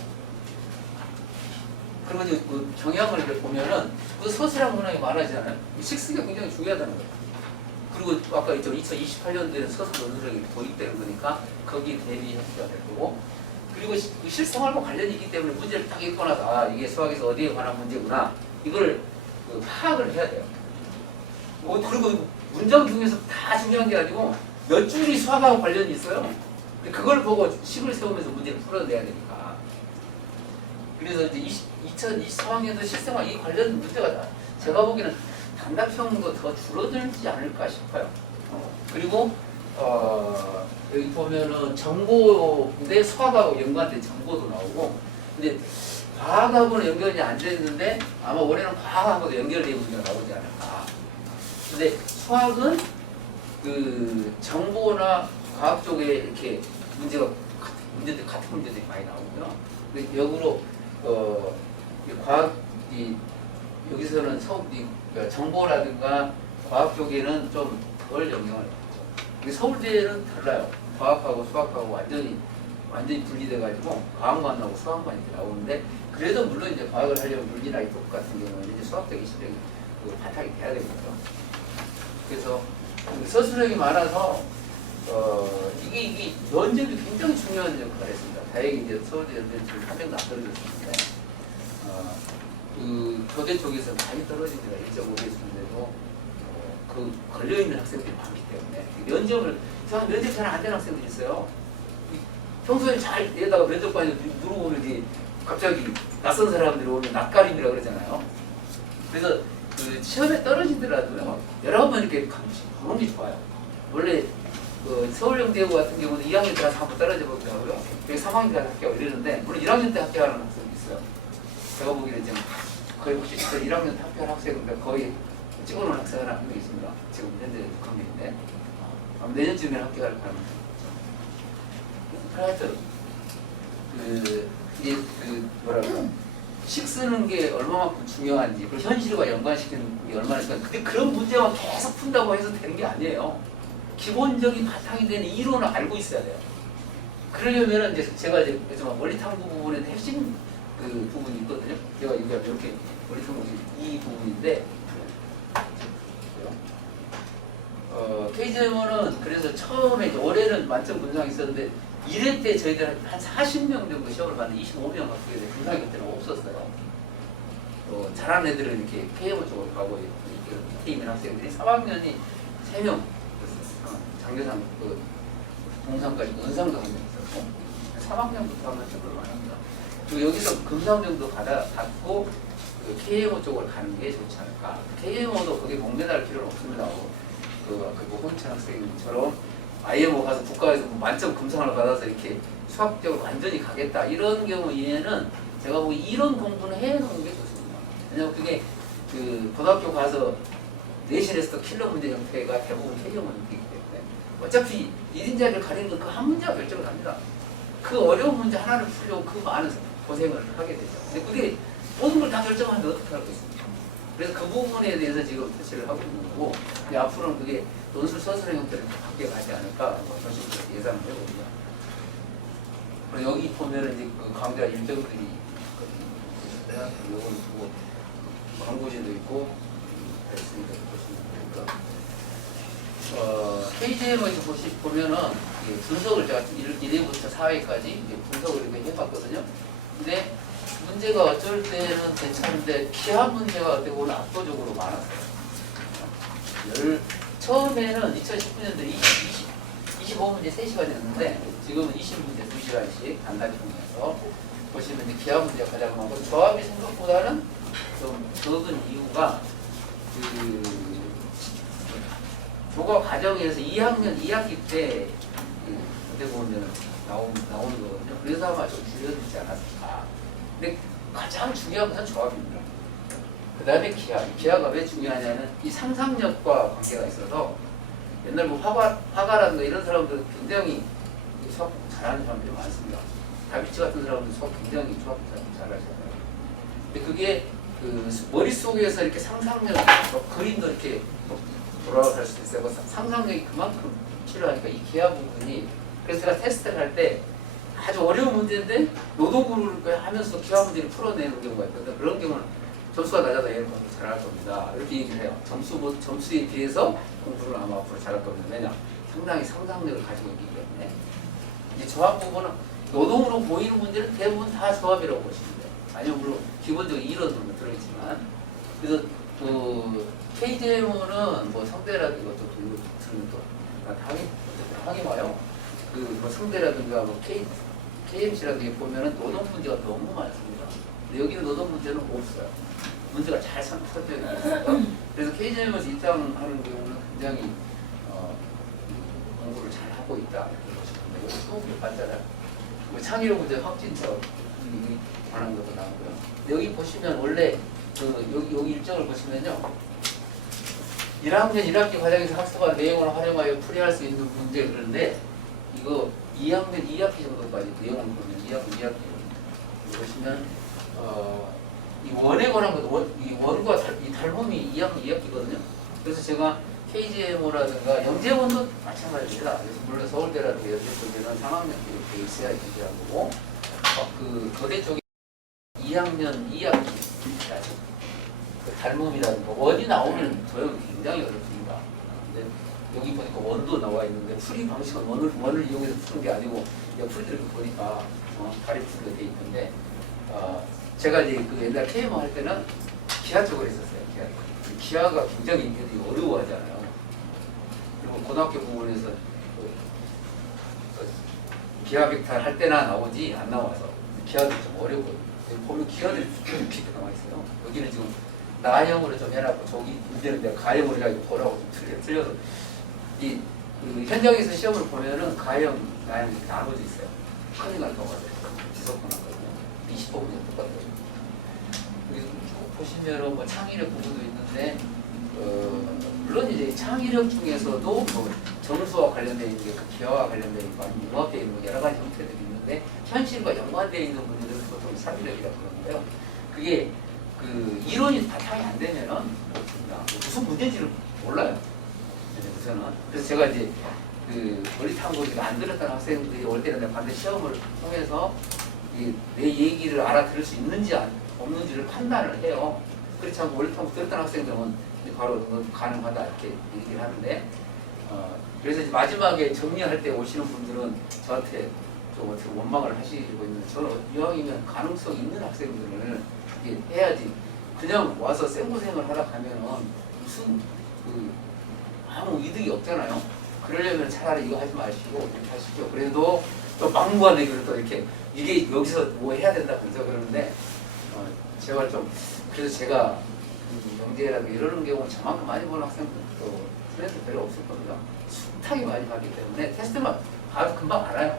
그리고 이제 그 경향을 보면은 그 서술형 문항이 많아지잖아요. 식스가 굉장히 중요하다는 거예요. 그리고 아까 있죠 2028년도에는 서술 논술형이 도입되는 거니까 거기에 대비해야 될 거고 그리고 실생활과 관련이 있기 때문에 문제를 딱 읽고 나서 이게 수학에서 어디에 관한 문제구나 이걸 파악을 해야 돼요. 그리고 문장 중에서 다 중요한 게 아니고 몇 줄이 수학하고 관련이 있어요. 그걸 보고 식을 세우면서 문제를 풀어내야 되니까. 그래서 이제 2023학년도 실생활 이 관련 문제가 제가 보기에는 단답형도 더 줄어들지 않을까 싶어요. 그리고 여기 보면은 정보인데 수학하고 연관된 정보도 나오고 근데 과학하고는 연결이 안 됐는데 아마 올해는 과학하고도 연결된 문제가 나오지 않을까. 근데 수학은 그 정보나 과학 쪽에 이렇게 문제들 같은 문제들이 많이 나오고요. 근데 역으로 이 과학이 여기서는 그러니까 정보라든가 과학 쪽에는 좀 덜 영향을 받죠. 서울대는 달라요. 과학하고 수학하고 완전히 분리돼가지고 과학만 나오고 수학만 이렇게 나오는데 그래도 물론 이제 과학을 하려면 물리나 이쪽 같은 경우는 이제 수학적인 실력이 바탕이 돼야 되겠죠. 그래서 서술형이 많아서 이게 면접이 굉장히 중요한 역할을 했습니다. 다행히 이제 서울대 연대는 지금 한 명도 안 떨어졌는데 그 교대 쪽에서 많이 떨어진 데가 1.5배였는데도 그 걸려있는 학생들이 많기 때문에 면접 잘 안 되는 학생들이 있어요. 평소에 잘 내다가 면접관에 누르고 오는지 갑자기 낯선 사람들이 오면 낯가림이라고 그러잖아요. 그래서 그 시험에 떨어지더라도요 11번 이렇게 가는 게 좋아요. 원래 그 서울영대고 같은 경우는 2학년 때 가서 한번 떨어져 보기도 하고요. 3학년 때 합격 이러는데 물론 1학년 때 합격하는 학생도 있어요. 제가 보기에는 지금 거의 혹시 1학년 때 합격한 학생인데 거의 찍어놓은 학생은 한 명 있습니다. 지금 현재 6학년인데 아마 내년쯤에 합격할 가능성이 있죠. 하여튼 이게 뭐랄까 식 쓰는 게 얼마만큼 중요한지 그리고 현실과 연관시키는 게 얼마나 중요한지 근데 그런 문제만 계속 푼다고 해서 되는 게 아니에요. 기본적인 바탕이 되는 이론을 알고 있어야 돼요. 그러려면은 이제 제가 이제 원리 탐구 부분에 핵심 그 부분이 있거든요. 제가 이렇게 원리 탐구 이 부분인데 KGM은 그래서 처음에 이제 올해는 만점 분상이 있었는데 1회 때 저희들 한 40명 정도 시험을 봤는데 25명 합격했는데 분상이 그때는 없었어요. 잘하는 애들은 이렇게 KM 쪽으로 가고 KM 학생들이 3학년이 3명 장려상 그 동상까지 은상도 한 명 있었고 3학년부터 하면 정말 많습니다. 그리고 여기서 금상정도 받고 그 KMO 쪽으로 가는 게 좋지 않을까. KMO도 그게 목매달 필요는 없습니다. 그 홍천 학생처럼 IMO 가서 국가에서 만점 금상을 받아서 이렇게 수학적으로 완전히 가겠다 이런 경우에는 제가 보기 이런 공부는 해놓은 게 좋습니다. 왜냐면 그게 그 고등학교 가서 내신에서 킬러 문제 형태가 대부분 KMO 형태이기 때문에 어차피 1인자를 가리는 건 그 한 문제가 결정을 합니다. 그 어려운 문제 하나를 풀려고 그 많은 고생을 하게 되죠. 근데 그게 모든 걸 다 결정하는데 어떻게 하고 있습니까? 그래서 그 부분에 대해서 지금 터치를 하고 있는 거고 앞으로는 그게 논술 서술의 형태를 바뀌어가지 않을까 전식적으로 예상을 해봅니다. 그리고 여기 보면은 이제 그 강좌 일정들이 있거든요. 이거는 보고 광고지도 있고 있으니까 보시면 되니까 KGM에서 보면은 분석을 제가 1회부터 4회까지 분석을 이렇게 해봤거든요. 근데 문제가 어쩔 때는 괜찮은데 기하 문제가 어떻게 보면 압도적으로 많았어요. 처음에는 2019년도에 25문제 3시간이었는데 지금은 20문제 2시간씩 단단히 통해서 보시면 이제 기하 문제가 가장 많고 조합이 생각보다는 좀 적은 이유가 그 조과 과정에서 2학기 때 어떻게 보면 나오는 거거든요. 그래서 아마 좀 줄여지지 않았을까. 근데 가장 중요한 것은 조합입니다. 그 다음에 기하가 왜 중요하냐면 이 상상력과 관계가 있어서 옛날 뭐 화가라든가 이런 사람들 굉장히 수학 잘하는 사람들이 많습니다. 다비치 같은 사람도 수학 굉장히 수학 잘하잖아요. 근데 그게 그 머릿속에서 이렇게 상상력, 그림도 이렇게 돌아갈 수 있어요. 상상력이 그만큼 필요하니까 이 기하 부분이 그래서 제가 테스트를 할 때 아주 어려운 문제인데 노동구를 하면서 기하 문제를 풀어내는 경우가 있거든요. 그런 경우는 점수가 낮아서 얘는 공부 잘할 겁니다. 이렇게 얘기를 해요. 점수에 비해서 공부를 아마 앞으로 잘할 겁니다. 왜냐? 상당히 상상력을 가지고 있기 때문에. 이 조합 부분은 노동으로 보이는 문제는 대부분 다 조합이라고 보시면 돼요. 아니면 물론 기본적인 이론으로 들어있지만. 그래서 그 KGM은 뭐 성대라든가 또 들으면 또 당연히 와요. 그 뭐 성대라든가 뭐 KMC라든가 보면은 노동 문제가 너무 많습니다. 근데 여기는 노동 문제는 없어요. 문제가 잘 설정되어 있어요. 그래서 KGM에서 입장하는 경우는 굉장히 공부를 잘 하고 있다 이렇게 보시면 돼요. 수업이 반짝한 창의력 문제 확진처 관한 것도 나오고요. 여기 보시면 원래 그 여기 일정을 보시면요. 1학년 1학기 과정에서 학습한 내용을 활용하여 풀이할 수 있는 문제 그런데 이거 2학년 2학기 정도까지 내용을 보면 2학년 2학기 보시면 이 원에 관한 것도 이 원과 이 닮음이 2학년 2학기거든요. 그래서 제가 KGMO라든가 영재원도 마찬가지입니다. 그래서 물론 서울대라든가 연대 쪽에는 3학년 때 이렇게 있어야 얘기한 거고 그 거대 쪽에 2학년 2학기까지 그 닮음이라든가 원이 나오면 도형이 굉장히 어렵습니다. 근데 여기 보니까 원도 나와 있는데 풀이 방식은 원을 이용해서 푸는 게 아니고 풀이들을 보니까 다리 풀이가 돼 있는데 제가 이제 그 옛날 KMO 할 때는 기하 쪽으로 했었어요. 기하가 굉장히 애들이 어려워하잖아요. 그리고 고등학교 부분에서 기하 벡터 할 때나 나오지 안 나와서 기하도 좀 어렵고 보면 기하들이 이렇게 나와 있어요. 여기는 지금 나형으로 좀 해놨고 저기 문제는 내가 가형으로 해가지고 보라고 좀 틀려서 그 현장에서 시험을 보면은 가형, 나형 이렇게 나눠져 있어요. 큰이가 똑같아요. 지속분하거든요. 25분이 똑같아요. 여기 쭉 보시면은 뭐 창의력 부분도 있는데 물론 이제 창의력 중에서도 뭐 점수와 관련되어 있는 게 기하와 관련되어 있고 아니면 융합되어 있는 여러 가지 형태들이 있는데 현실과 연관되어 있는 문제들은 보통 창의력이라고 그러는데요. 그게 그 이론이 바탕이 안 되면은 그렇습니다. 무슨 문제인지를 몰라요. 우선은. 그래서 제가 이제 그 머리 탐구가 안 들었던 학생들이 올 때는 내가 반드시 시험을 통해서 내 얘기를 알아들을 수 있는지 없는지를 판단을 해요. 그렇지 않고 머리 탐구 들었던 학생들은 바로 가능하다 이렇게 얘기를 하는데 그래서 이제 마지막에 정리할 때 오시는 분들은 저한테 좀 어떻게 원망을 하시고 있는데 저는 이왕이면 가능성 있는 학생들을 해야지 그냥 와서 생고생을 하다 가면은 무슨 아무 이득이 없잖아요. 그러려면 차라리 이거 하지 마시고 이렇게 하시죠. 그래도 또 막무가내 얘기를 또 이렇게 이게 여기서 뭐 해야 된다 그래서 그러는데 제가 좀 그래서 제가 영재라고 이러는 경우 저만큼 많이 보는 학생들도 스트레스 별로 없을 겁니다. 숱하게 많이 받기 때문에 테스트만 봐도 금방 알아요.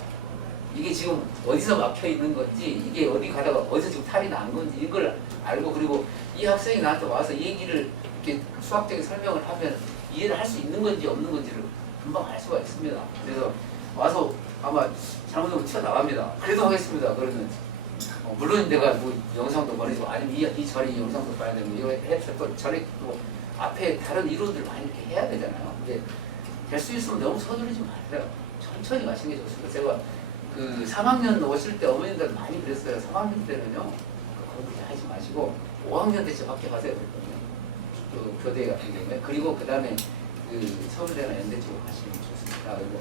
이게 지금 어디서 막혀 있는 건지 이게 어디 가다가 어디서 지금 탈이 난 건지 이걸 알고 그리고 이 학생이 나한테 와서 얘기를 이렇게 수학적인 설명을 하면 이해를 할 수 있는 건지 없는 건지를 금방 알 수가 있습니다. 그래서 와서 아마 잘못하면 튀어나갑니다. 그래도 하겠습니다. 그러면 물론 내가 뭐 영상도 보내고 아니면 이 전에 영상도 봐야 되고 이거 해서 또 전에 또 앞에 다른 이론들 많이 이렇게 해야 되잖아요. 근데 될 수 있으면 너무 서두르지 마세요. 천천히 가시는 게 좋습니다. 제가 그 3학년 오실 때 어머님들 많이 그랬어요. 3학년 때는요 공부 하지 마시고 5학년 때 밖에 가세요 그랬거든요. 그 교대 같은 경우에 그리고 그 다음에 그 서울대나 연대 쪽으로 가시면 좋습니다. 그리고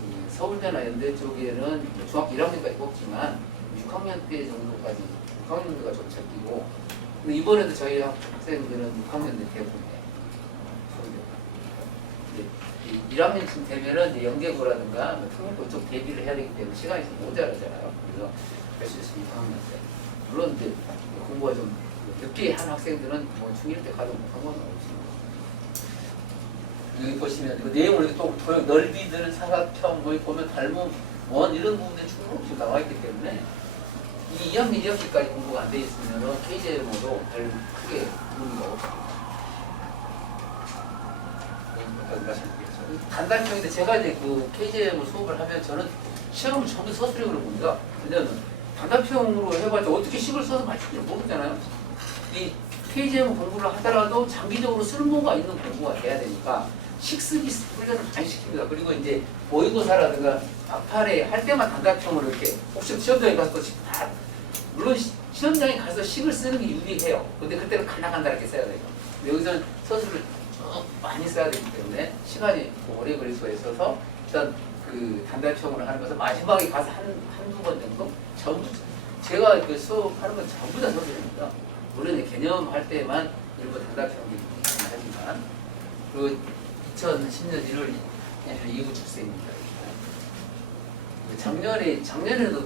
그 서울대나 연대 쪽에는 중학교 1학년까지 뽑지만 6학년 때 정도까지 6학년대가 좀 적기고 이번에도 저희 학생들은 6학년 때 대부분이에요. 1학년쯤 되면은 이제 영재고라든가 특목고 쪽 대비를 해야 되기 때문에 시간이 좀 모자라잖아요. 그래서 할 수 있으면 6학년 때. 물론 이제 공부가 좀 늦게 한 학생들은 뭐 중1 때 가도 상관은 없습니다. 여기 보시면 그 내용을 이렇게 또 넓이들, 사각형, 뭐 보면 닮음, 원 이런 부분에 충분히 나와 있기 때문에 이 2학년 2학기까지 공부가 안 돼 있으면 KJMO도 별 크게 의미가 없습니다. 단단형인데 제가 이제 그 KJMO 수업을 하면 저는 시험을 전부 서술형으로 봅니다. 왜냐면 단단형으로 해봤자 어떻게 식을 써서 맞출지 모르잖아요. 이 KJMO 공부를 하더라도 장기적으로 쓸모가 있는 공부가 돼야 되니까 식쓰기 훈련을 많이 시킵니다. 그리고 이제 모의고사라든가 막판에 할 때만 단답형으로 이렇게 혹시 시험장에 가서 또 다 물론 시험장에 가서 식을 쓰는 게 유리해요. 근데 그때는 간단하게 이렇게 써야 돼요. 근데 여기서는 서술을 쭉 많이 써야 되기 때문에 시간이 오래 걸릴 수가 있어서 일단 그 단답형으로 하는 것은 마지막에 가서 한두 번 정도 전부 제가 그 수업하는 건 전부 다 서술입니다. 물론 개념할 때만 일부 단답형이 있긴 하지만 그 2010년 1월 이후 출생입니다. 작년에도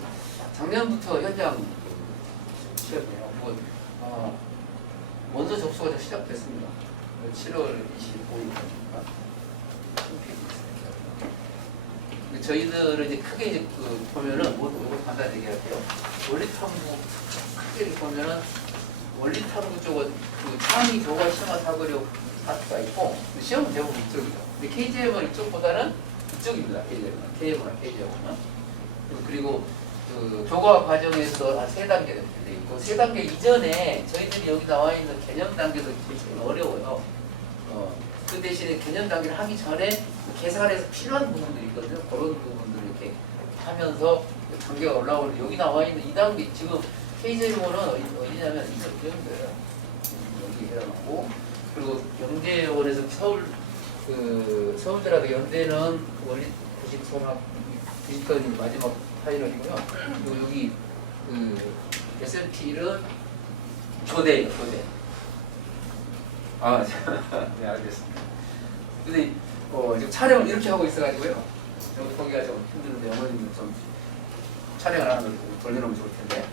작년부터 현장 시험이에요. 원서 접수가 좀 시작됐습니다. 7월 25일까지니까 저희들은 이제 크게 이제 그 보면은 뭐 이거 간단히 얘기할게요. 원리 탐구 크게 보면은 원리 탐구 쪽은 그 창의 교과 시험화 사고력 파트가 있고 시험은 대부분 이쪽이죠. 근데 KGM은 이쪽보다는 이쪽입니다. KGM은. 그리고 그 교과 과정에서 한 3단계 정도 돼 있고 3단계 이전에 저희들이 여기 나와 있는 개념 단계도 굉장히 어려워요. 그 대신에 개념 단계를 하기 전에 계산해서 필요한 부분들이 있거든요. 그런 부분들을 이렇게 하면서 단계가 올라오는 여기 나와 있는 2단계 지금 KGM은 어디냐면 이쪽이에요. 여기 해당하고 그리고 영재원에서 서울대라도 연대는 원리 93학 디지털이 마지막 파이널이고요. 그리고 여기 SLP는 교대예요, 교대. 네, 알겠습니다. 근데 지금 촬영을 이렇게 하고 있어가지고요. 여기 보기가 좀 힘드는데 어머님은 좀 촬영을 하는 걸 돌려놓으면 좋을 텐데.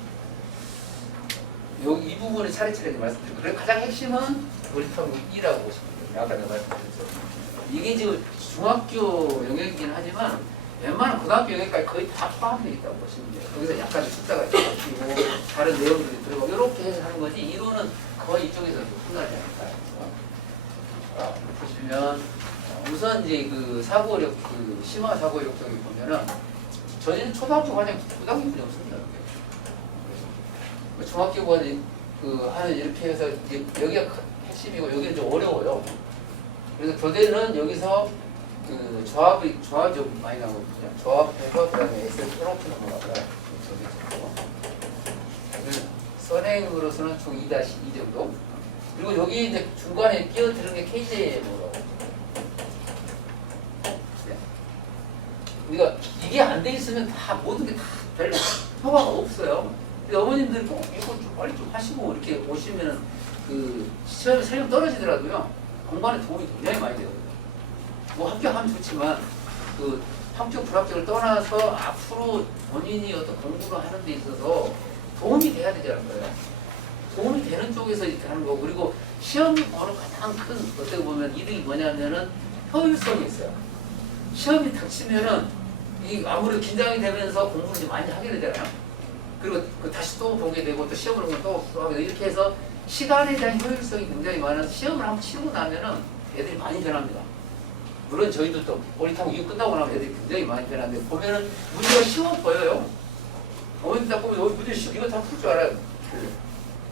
여기 이 부분을 차례차례 말씀드리고 그래 가장 핵심은 원리탐구 2라고 보시면 돼요. 아까 내가 말씀드렸죠. 이게 지금 중학교 영역이긴 하지만 웬만한 고등학교 영역까지 거의 다 포함되어 있다고 보시면 돼요. 거기서 약간 숫자가 바뀌고 다른 내용들이 들어가고 이렇게 해서 하는 거지 이론은 거의 이쪽에서 끝나지 않을까. 보시면 우선 이제 그 사고력, 그 심화 사고력 쪽에 보면은 저희는 초등학교 과정 고등학교 분이 없습니다. 중학교 과정 하는 이렇게 해서 이제 여기가 핵심이고 여기는 좀 어려워요. 그래서 교대는 여기서 그 조합이 좀 많이 나오거든요. 조합해서 그다음에 엑셀 이렇게 넘어가고요. 선행으로서는 총 2-2 정도. 그리고 여기 이제 중간에 끼어드는 게 KJM으로. 그러니까 이게 안 돼 있으면 다 모든 게 다 별 효과가 없어요. 근데 어머님들이 꼭 이거 좀 빨리 좀 하시고 이렇게 오시면은 그 시험에 설령 떨어지더라도요 공부하는 도움이 굉장히 많이 되거든요. 뭐 합격하면 좋지만 그 합격 불합격을 떠나서 앞으로 본인이 어떤 공부를 하는 데 있어서 도움이 돼야 되지 않을까요? 도움이 되는 쪽에서 이렇게 하는 거고 그리고 시험이 보는 가장 큰 어떻게 보면 이득이 뭐냐면은 효율성이 있어요. 시험이 닥치면은 이 아무래도 긴장이 되면서 공부를 좀 많이 하게 되잖아요. 그리고 다시 또 보게 되고 또 시험을 보면 또 하게 되고 이렇게 해서 시간에 대한 효율성이 굉장히 많아서 시험을 한번 치고 나면은 애들이 많이 변합니다. 물론 저희들도 원리탐구 이거 끝나고 나면 애들이 굉장히 많이 변하는데 보면은 문제가 쉬워 보여요. 어머니 딱 보면 여기 문제 쉬워 이거 다 풀 줄 알아요.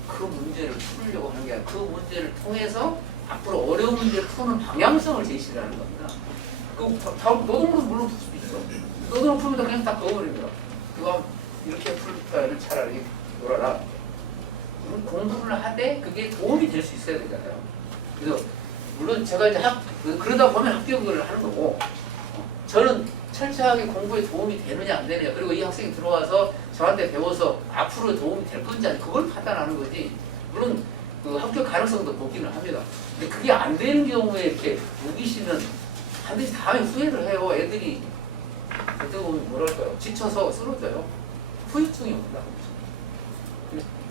그 문제를 풀으려고 하는 게 아니라 그 문제를 통해서 앞으로 어려운 문제를 푸는 방향성을 제시를 하는 겁니다. 다음 노동으로 물론 풀 수도 있어. 노동으로 풀면 그냥 딱 넣어버립니다. 그거 이렇게 풀까를 차라리 놀아라. 공부를 하되 그게 도움이 될 수 있어야 되잖아요. 그래서 물론 제가 이제 그러다 보면 합격을 하는 거고 저는 철저하게 공부에 도움이 되느냐 안 되느냐 그리고 이 학생이 들어와서 저한테 배워서 앞으로 도움이 될 건지 아니 그걸 판단하는 거지. 물론 그 합격 가능성도 보기는 합니다. 근데 그게 안 되는 경우에 이렇게 우기시면 반드시 다음에 후회를 해요. 애들이 어떻게 보면 뭐랄까요 지쳐서 쓰러져요. 후유증이 옵니다.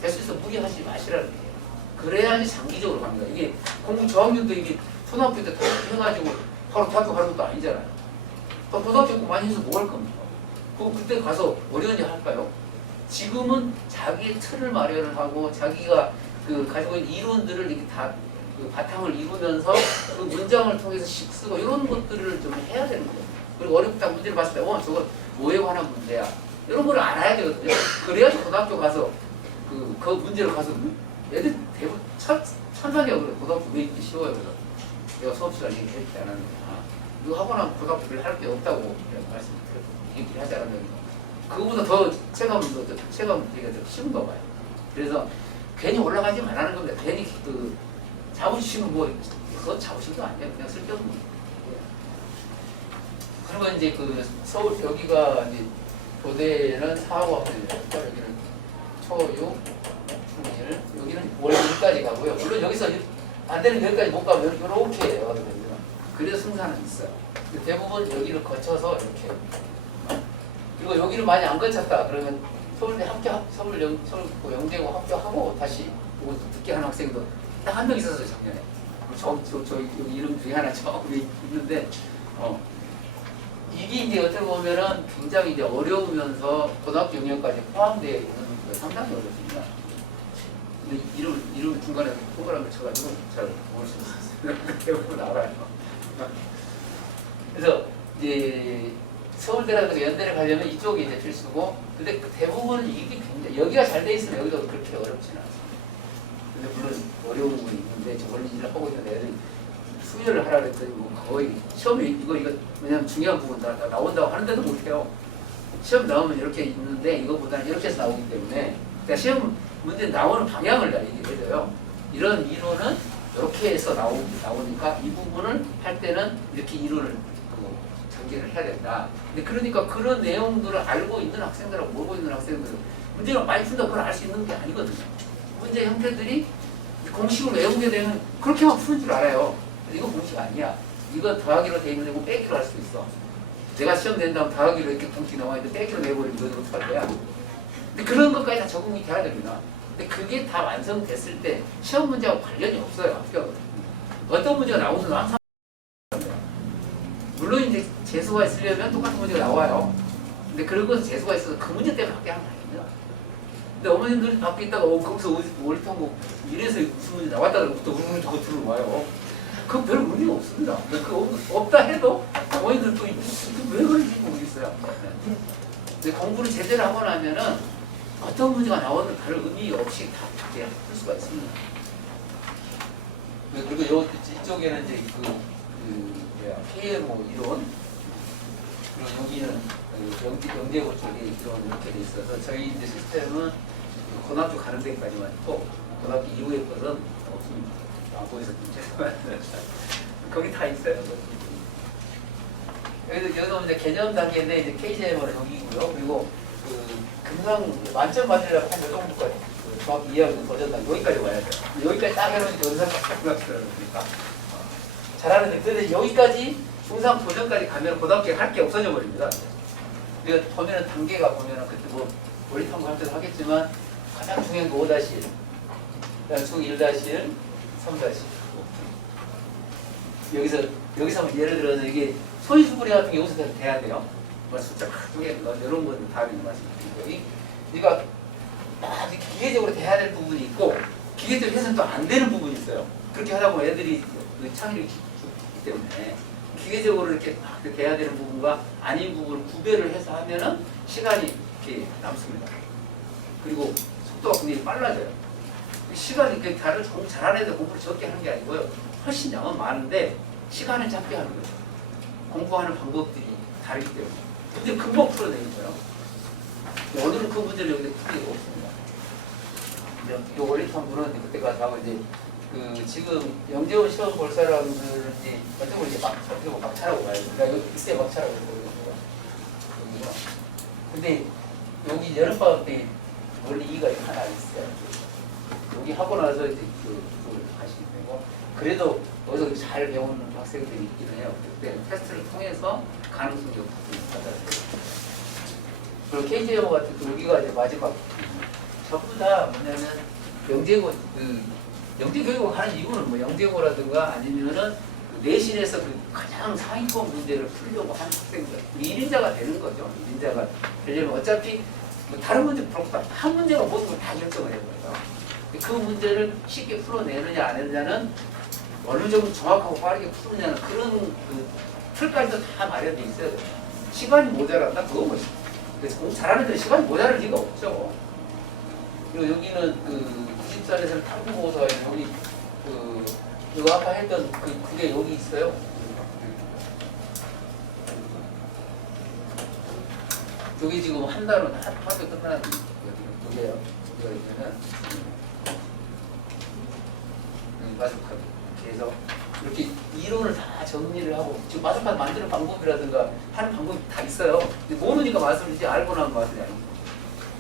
될 수 있어 무리하지 마시라는 거예요. 그래야지 장기적으로 갑니다. 이게 공부 저학년도 이게 초등학교 때 다 해가지고 바로 대학교 가는 것도 아니잖아요. 또 고등학교 공부 많이 해서 뭐 할 겁니까? 그때 가서 어려운지 할까요? 지금은 자기의 틀을 마련을 하고 자기가 그 가지고 있는 이론들을 이렇게 다 그 바탕을 이루면서 그 문장을 통해서 식 쓰고 이런 것들을 좀 해야 되는 거예요. 그리고 어렵다 문제를 봤을 때 저거 뭐에 관한 문제야? 이런 걸 알아야 되거든요. 그래야지 고등학교 가서 그 문제를 가서 애들 대부분 천상이야. 고등학교 왜 이렇게 쉬워요? 그래서 내가 수업 시간에 얘기했지 않았는데 이거 하고 나면 고등학교를 할 게 없다고 얘기를 하지 않았는데 그거보다 더 체감 되게 더 쉬운가 봐요. 그래서 괜히 올라가지 말라는 겁니다. 괜히 그 자부심은 뭐 그건 자부심도 아니에요. 그냥 쓸데없는 거예요. 그리고 이제 그 서울 여기가 이제 교대는 4학년이니까 여기는 초6, 중1 여기는 월 1까지 가고요. 물론 여기서 안 되는 여기까지 못 가면 이렇게 해요. 그래서 승산은 있어요. 대부분 여기를 거쳐서 이렇게 그리고 여기를 많이 안 거쳤다 그러면 서울대 서울 영재고 합격하고 다시 이것도 듣게 한 학생도 딱 한 명 있었어요 작년에. 저 여기 이름 중에 하나 저기 있는데 이게 이제 어떻게 보면은 굉장히 이제 어려우면서 고등학교 영역까지 포함되어 있는 상당히 어렵습니다. 근데 이름 중간에 동그라미 쳐가지고 잘 모를 수 있었어요. 대부분 알아요. 그래서 이제 서울대라든가 연대를 가려면 이쪽이 이제 필수고, 근데 대부분은 이게 굉장히 여기가 잘 돼 있으면 여기도 그렇게 어렵지는 않습니다. 근데 물론 어려운 부분이 있는데 저 원래 일을 하고 있는 애들 수혈을 하라 그랬더니 뭐 거의 시험에 이거 왜냐면 중요한 부분 다 나온다고 하는데도 못해요. 시험 나오면 이렇게 있는데 이거보다는 이렇게 해서 나오기 때문에 그러니까 시험 문제 나오는 방향을 다 얘기해줘요. 이런 이론은 이렇게 해서 나오니까 이 부분을 할 때는 이렇게 이론을 전개를 해야 된다. 근데 그러니까 그런 내용들을 알고 있는 학생들하고 모르고 있는 학생들은 문제를 많이 푼다고 그걸 알 수 있는 게 아니거든요. 문제 형태들이 공식을 외우게 되면 그렇게만 푸는 줄 알아요. 근데 이건 공식 아니야. 이거 더하기로 돼 있는 거고 빼기로 할 수도 있어. 내가 시험 낸 다음 더하기로 이렇게 공식 나와 있는데 빼기로 내버리면 이건 어떡할 거야? 근데 그런 것까지 다 적응이 돼야 됩니다. 근데 그게 다 완성됐을 때 시험 문제하고 관련이 없어요. 합격은. 어떤 문제가 나오든 항상 물론 이제 재수가 있으려면 똑같은 문제가 나와요. 근데 그런 것은 재수가 있어서 그 문제 때문에 합격하는 거 아닙니다. 근데 어머님들이 밖에 있다가 거기서 올리통고 이래서 무슨 문제 나왔다 그러고 또 우르르 저거 들어와요. 그건 별 의미가 없습니다. 그 없다 해도 어머님들 또 왜 그런지 모르겠어요. 근데 공부를 제대로 하고 나면은 어떤 문제가 나오든 별 의미 없이 다 풀 수가 있습니다. 그리고 이쪽에는 이제 KMO 이론, 그리고 여기는 영재고 쪽에 이론 이렇게 돼 있어서 저희 이제 시스템은 고등학교 가는 데까지만 있고 고등학교 이후의 것은 없습니다. 안 보여서 좀 죄송합니다. 거기 다 있어요. 여기서 이제 개념 단계인데 이제 KGM은 여기고요. 그리고 금방 만점 받으려면 한 요 정도까지 정확히 이해하는 버전 단계 여기까지 와야 돼요. 여기까지 딱 해놓으니까 연상까지 그러니까 잘하는데 근데 여기까지 중상 도전까지 가면 고등학교에 할 게 없어져 버립니다. 그러니까 보면은 단계가 보면은 그때 뭐 머리 탐구 할 때도 하겠지만 가장 중요한 거 5-1, 그다음 중 1-1, 3-1. 여기서 뭐 예를 들어서 이게 소위수분해 같은 게 여기서 돼야 돼요. 뭐 숫자 크게 이런 건 답이 말씀드리고 이거 딱 기계적으로 돼야 될 부분이 있고 기계적으로 해서는 또 안 되는 부분이 있어요. 그렇게 하다 보면 애들이 창의력이 깊기 때문에 기계적으로 이렇게 딱 돼야 되는 부분과 아닌 부분을 구별을 해서 하면은 시간이 이렇게 남습니다. 그리고 속도가 굉장히 빨라져요. 시간이 이렇게 다른 공부 잘하는 애들 공부를 적게 하는 게 아니고요. 훨씬 양은 많은데 시간을 짧게 하는 거죠. 공부하는 방법들이 다르기 때문에. 문제 금방 풀어내는 거예요. 오늘은 그 문제를 여기서 풀 리가 없습니다. 이 원리 탐구는 그때 가서 하고 이제 지금 영재원 시험 볼 사람들은 이제 어떻게 보면 이제 막차라고 봐요. 그러니까 이때 막차라고 보거든요. 근데 여기 여름방학 때 원리 2가 하나 있어요. 여기 하고 나서 이제 그걸 가시면 되고 그래도 여기서 잘 배우는 학생들이 있긴 해요. 그때 테스트를 통해서 가능성이 받아들여요. 그리고 KGMO 같은 여기가 이제 마지막 전부 다 뭐냐면 영재고 영재교육을 하는 이유는 뭐 영재고라든가 아니면은 내신에서 가장 상위권 문제를 풀려고 하는 학생들 1인자가 되는 거죠. 1인자가 되려면 어차피 뭐 다른 문제 풀고 한 문제가 모든 걸 다 결정을 해버려요. 그 문제를 쉽게 풀어내느냐 안 하느냐는 어느 정도 정확하고 빠르게 푸느냐는 그런 틀까지도 다 마련돼 있어야 돼요. 시간이 모자란다? 그거는 공부 잘하는 애들은 시간이 모자랄 리가 없죠. 그리고 여기는 94에서는 탐구보고서가 여기 이거 아까 했던 그게 여기 있어요. 여기 지금 한 달은 학교 끝나는 거예요. 이거 있으면 마스크카드 이렇게 해서 이렇게 이론을 다 정리를 하고 지금 마스크카드 만드는 방법이라든가 하는 방법이 다 있어요. 근데 모르니까 말씀드리지 알고 나면 말씀이 아니고.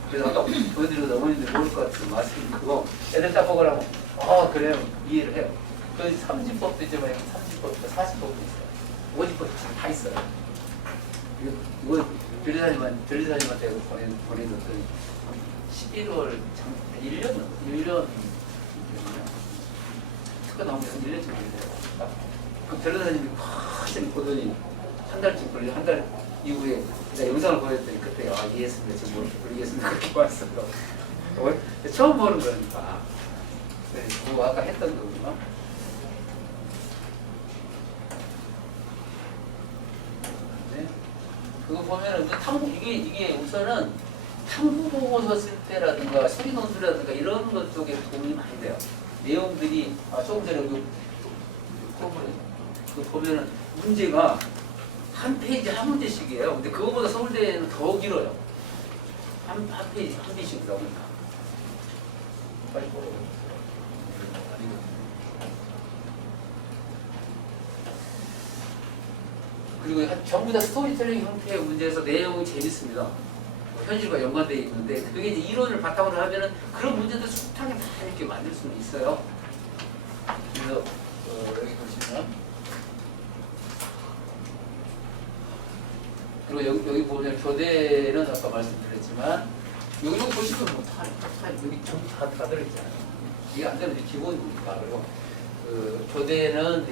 그래서 아까 보여드리고 어머님들 모를 것 같은 말씀이 그거 애들 딱 보고라면 그래요 이해를 해요. 그 30법도 있지만 30법도 40법도 있어요. 50법도 지금 다 있어요. 이거 변리사님한테 보내줬더니 11월 1년 특허 나온 지 1년쯤 걸려요. 그 변리사님이 확실히 보더니 한 달쯤 걸려 한 달 이후에 제가 영상을 보였더니 그때 이해했습니다. 지금 모르겠습니다. 그렇게 왔어요. 처음 보는 거니까 그거 아까 했던 거구나. 네. 그거 보면은 탐구 이게 우선은 탐구 보고서 쓸 때라든가 수리 논술이라든가 이런 것 쪽에 도움이 많이 돼요. 내용들이 조금 전에 그 보면은 문제가 한 페이지 한 문제씩이에요. 근데 그거보다 서울대는 더 길어요. 한 페이지 한 페이지씩 나오니까. 빨리 보러. 그리고 전부 다 스토리텔링 형태의 문제에서 내용이 재밌습니다. 현실과 연관되어 있는데 그게 이제 이론을 바탕으로 하면은 그런 문제도 숱하게 다 이렇게 만들 수는 있어요. 그래서 여기 보시면 그리고 여기 보면 교대는 아까 말씀드렸지만 여기 보시면 다 여기 전부 다 들어있잖아요. 이게 안 되면 기본이니까. 그리고 교대는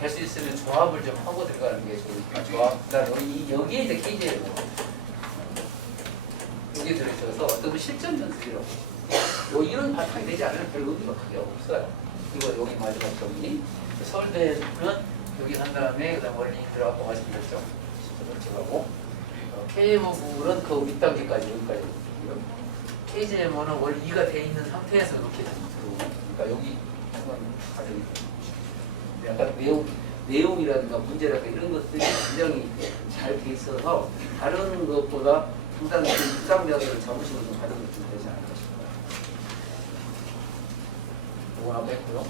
될 수 있으면 조합을 좀 하고 들어가는 게 좋으니까 조합. 그다음에 여기에 이제 KJ예요. 여기 들어있어서 어떤 분 실전 연습이라고. 이런 바탕이 되지 않으면 별 의미가 크게 없어요. 그리고 여기 마지막 정리. 서울대는 여기 한 다음에 그다음 원리 들어가고 말씀드렸죠. 들어가고 KMO는 그 윗단계까지 여기까지. KGMO는 원래 2가 돼 있는 상태에서 이렇게 들어오고. 그러니까 여기 과정이 약간 내용이라든가 문제라든가 이런 것들이 굉장히 잘 돼 있어서 다른 것보다 상당히 입상자들을 자부심을 좀 가진 것 좀 되지 않을까 싶어요. 이거 한번 했고요.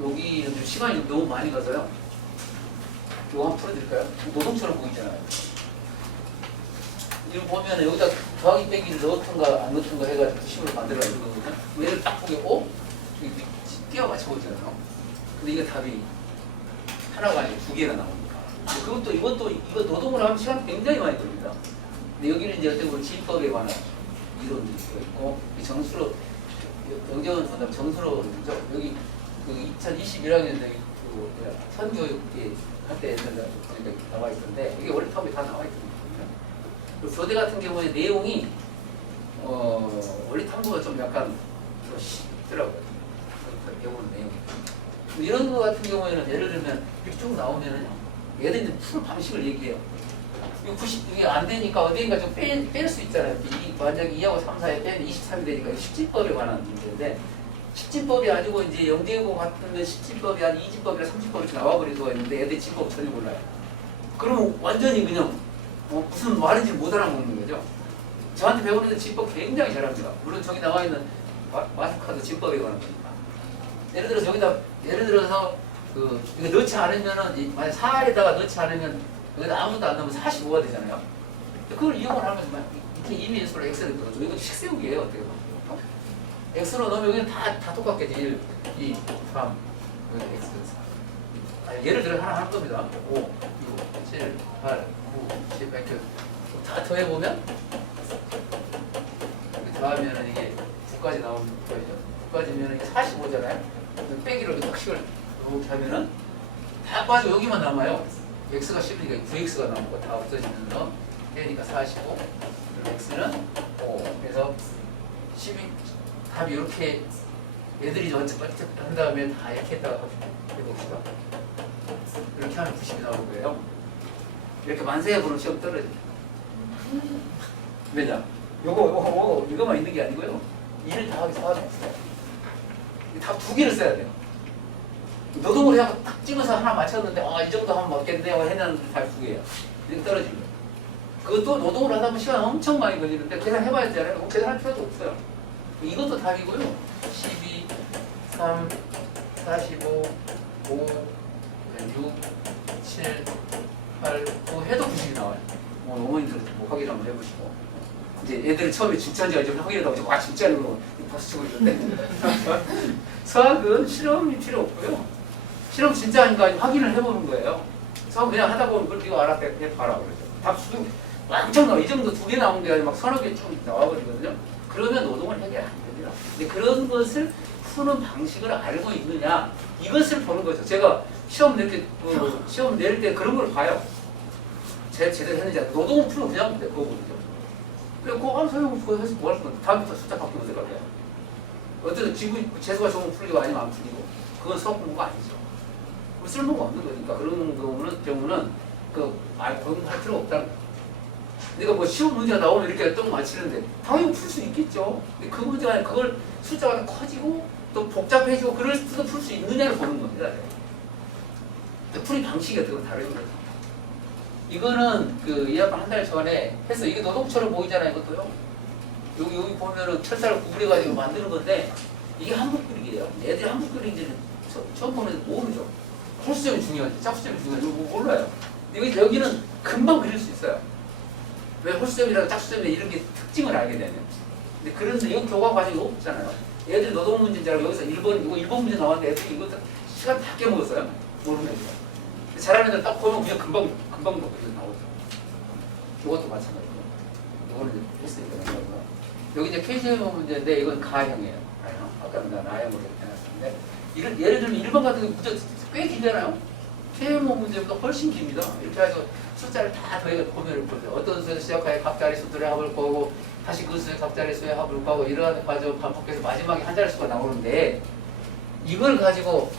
여기는 좀 시간이 너무 많이 가서요. 이거 한번 풀어드릴까요? 노동처럼 보이잖아요. 이거 보면 여기다 더하기 빼기를 넣던가 안 넣던가 해가지고 식으로 만들어가지고 거거든요. 얘를 딱 보고 끼워 맞춰보잖아요. 근데 이게 답이 하나가 아니고 두 개가 나오니까. 이것도 이거 노동을 하면 시간 굉장히 많이 걸립니다. 근데 여기는 이제 어떤 지법에 관한 이론도 있고, 정수로 영재원 정수로죠. 여기 그 2021학년에 그 선교육에 한때 나와 있던데 이게 원래 탑에 다 나와 있거든요. 그리고 교대 같은 경우에 내용이 원리 탐구가 좀 약간 좀 쉽더라고요. 배우는 내용. 이런 거 같은 경우에는 예를 들면 이렇게 쭉 나오면은 얘들이 풀 방식을 얘기해요. 이게 안 되니까 어디인가 좀 뺄 수 있잖아요. 만약에 2하고 3, 4에 빼면 23이 되니까 식진법에 관한 문제인데 식진법이 아니고 이제 영재고 같으면 식진법이 아니 2진법이나 3진법이 이렇게 나와버릴 수가 있는데 애들 진법 전혀 몰라요. 그러면 완전히 그냥 무슨 말인지 못 알아먹는 거죠. 저한테 배우는 데 진법 굉장히 잘합니다. 물론 저기 나와 있는 마스카도 진법에 관한 거니까. 예를 들어서 이거 넣지 않으면은 만약 4에다가 넣지 않으면 여기다 아무것도 안 넣으면 45가 되잖아요. 그걸 이용을 하면 이렇게 이미 X로 X를 넣어줘. 이건 식세우기예요. 어떻게 보면. X로 넣으면 여기는 다 똑같겠지. 1, 2, 3, 여기 X, 4. 예를 들어 하나 할 겁니다. 5, 6, 7, 8, 9, 10 이렇게 다 더해보면 이렇게 더하면은 이게 9까지 나오는 거죠. 9까지면 이게 45잖아요. 빼기로 턱식을 이렇게 하면은 다 빠지고 여기만 남아요. x가 10이니까 9x가 남고 다 없어지면서 되니까 45. 그리고 x는 5. 그래서 12 답이 이렇게 애들이 한 다음에 다 이렇게 했다가 해봅시다. 이렇게 하면 90이 나올 거예요. 이렇게 만세해보는 시험 떨어져요. 왜냐? 이거만 있는 게 아니고요. 1을 더하기 4가 없어요. 답 두 개를 써야 돼요. 노동을 그냥 딱 찍어서 하나 맞췄는데 이 정도 하면 맞겠네 했는데 답 두 개예요. 이렇게 떨어진 거예요. 그것도 노동을 하다 보면 시간 엄청 많이 걸리는데 계산해봐야 되잖아요. 계산할 필요도 없어요. 이것도 답이고요. 12, 3, 45, 5, 6, 7, 8, 9 해도 90이 나와요. 어머님들 확인 한번 해보시고. 이제 애들이 처음에 진짜인지 아닌지 확인하다가 와 진짜로 박수치고 있는데 수학은 실험이 필요 없고요. 실험 진짜 아닌가 확인을 해보는 거예요. 수학 그냥 하다 보면 그걸 네가 알았대 봐라 그러죠. 답 수도 왕창 나와. 이 정도 두 개 나온 게 아니라 막 서너 개 쭉 나와버리거든요. 그러면 노동을 해결 안 됩니다. 근데 그런 것을 푸는 방식을 알고 있느냐 이것을 보는 거죠. 제가 시험 낼 때 그런 걸 봐요. 제대로 했는지 노동을 풀면 그냥 그거 보죠. 그래, 그거 소용 그거 해서 뭐 할 건데 다음부터 숫자 바뀌면 어떡할 거야? 어떤 재수가 좋으면 풀리고 아니면 안 풀리고 그건 수학 공부가 아니죠. 쓸모가 없는 거니까 그런 경우는 공부할 필요가 없다는 거예요. 그러니까 뭐 시험 문제가 나오면 이렇게 똥 맞히는데 당연히 풀 수 있겠죠. 근데 그 문제가 아니라 그걸 숫자가 커지고 또 복잡해지고 그럴 수도 풀 수 있느냐를 보는 겁니다. 풀이 방식이 어떻게 다른 거죠. 이거는 그 예약한 한 달 전에 해서 이게 노동처럼 보이잖아요. 이것도요. 여기 보면은 철사를 구부려가지고 만드는 건데 이게 한복 그리기예요. 애들이 한복 그리기는 처음 보면 모르죠. 홀수점이 중요한지 짝수점이 중요한지 몰라요. 여기는 금방 그릴 수 있어요. 왜 홀수점이랑 짝수점이 이런 게 특징을 알게 되면. 근데 그런데 이건 교과 과정이 없잖아요. 애들이 노동 문제인 줄 알고 여기서 1번 문제 나왔는데 애들이 이거 시간 다 깨먹었어요. 모르는 애들. 잘하는 애들 딱 보면 그냥 금방 나오죠. 이것도 마찬가지고. 이거는 이제 했으니까 나오고. 여기 이제 KCM 문제인데 이건 가형이에요. 가형. 아까 나 나형으로 해놨었는데 예를 들면 1번 같은 게 문제 꽤 길잖아요. KMO 문제보다 훨씬 깁니다. 이렇게 해서 숫자를 다 더해서 보면을 보죠. 어떤 수에서 시작하여 갑자리 수들의 합을 구하고 다시 그 수의 갑자리 수의 합을 구하고 이러한 과정 반복해서 마지막에 한 자리 수가 나오는데 이걸 가지고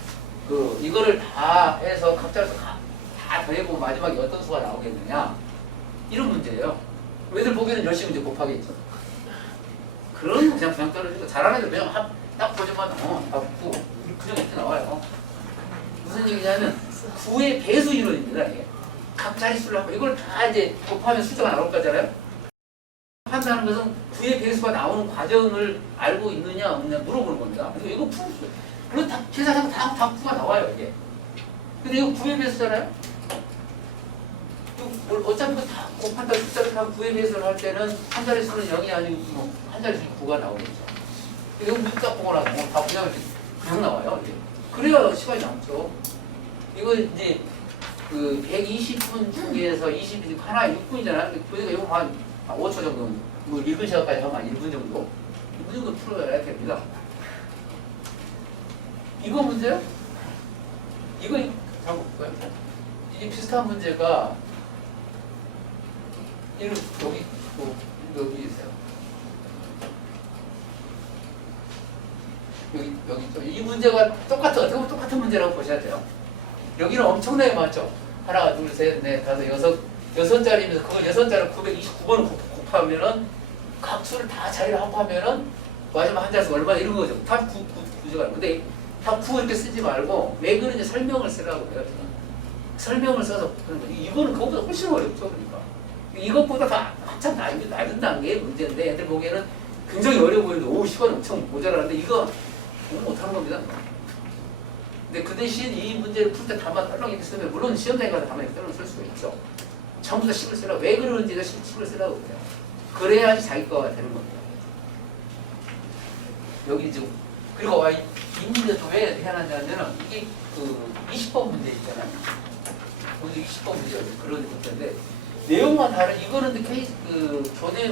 이거를 다 해서 갑자리 수 다 더해보고 마지막에 어떤 수가 나오겠느냐 이런 문제예요. 애들 보기에는 열심히 이제 곱하겠죠. 그런 거 그냥 떨어지고 잘하는 애들 그냥 딱 보지만 구 그냥 이렇게 나와요. 무슨 얘기냐면 9의 배수 이론입니다. 이게 갑자리수를 하고 이걸 다 이제 곱하면 숫자가 나올 거잖아요. 판단하는 것은 9의 배수가 나오는 과정을 알고 있느냐 없느냐 물어보는 겁니다. 그래서 이거 풀수 물론 다 계산하면 다 9가 나와요 이게. 근데 이거 9의 배수잖아요. 어차피 다 곱한다 숫자를 다 9의 배수를 할 때는 한 자릿수는 0이 아니고 한 자릿수는 9가 나오겠죠. 이거 문자 보고 나서 다 그냥 나와요. 이게. 그래야 시간이 남죠. 이거 이제 그 120분 중에서 20분 하나에 6분이잖아요. 그러니까 이거 한 5초 정도, 뭐 1분 시간까지 하면 한 1분 정도, 1분 정도 풀어야 됩니다. 이거 문제요? 이거 잠깐 볼까요? 이게 비슷한 문제가 여기 있어요. 여기 이 문제가 어떻게 보면 똑같은 문제라고 보셔야 돼요. 여기는 엄청나게 많죠. 하나, 둘, 셋, 넷, 다섯, 여섯 자리면서 그걸 6자리를 929번을 곱하면은 각 수를 다 자리를 합하면은 마지막 한 자리수 얼마 이런 거죠. 다 구조가. 근데 다 9 이렇게 쓰지 말고 왜 그런지 설명을 쓰라고 해요. 설명을 써서 그런 거예요. 이거는 그것보다 훨씬 어렵죠. 그러니까. 이것보다 다 한참 낮은 단계의 문제인데 애들 보기에는 굉장히 어려워 보이는데 오 시간 엄청 모자라는데 이거 공부 못하는 겁니다. 근데 그 대신 이 문제를 풀 때 다만 떨렁이게 쓰면 물론 시험장에 가서 다만 떨렁이 쓸 수가 있죠. 전부 다 10을 쓰라고 왜 그러는지가 10을 쓰라고 그래요. 그래야지 자기 거가 되는 겁니다. 여기 지금 그리고 이 문제도 왜 해놨냐면은 이게 그 20번 문제 있잖아요. 오늘 20번 문제가 그런 문제인데 내용만 다른 이거는 교내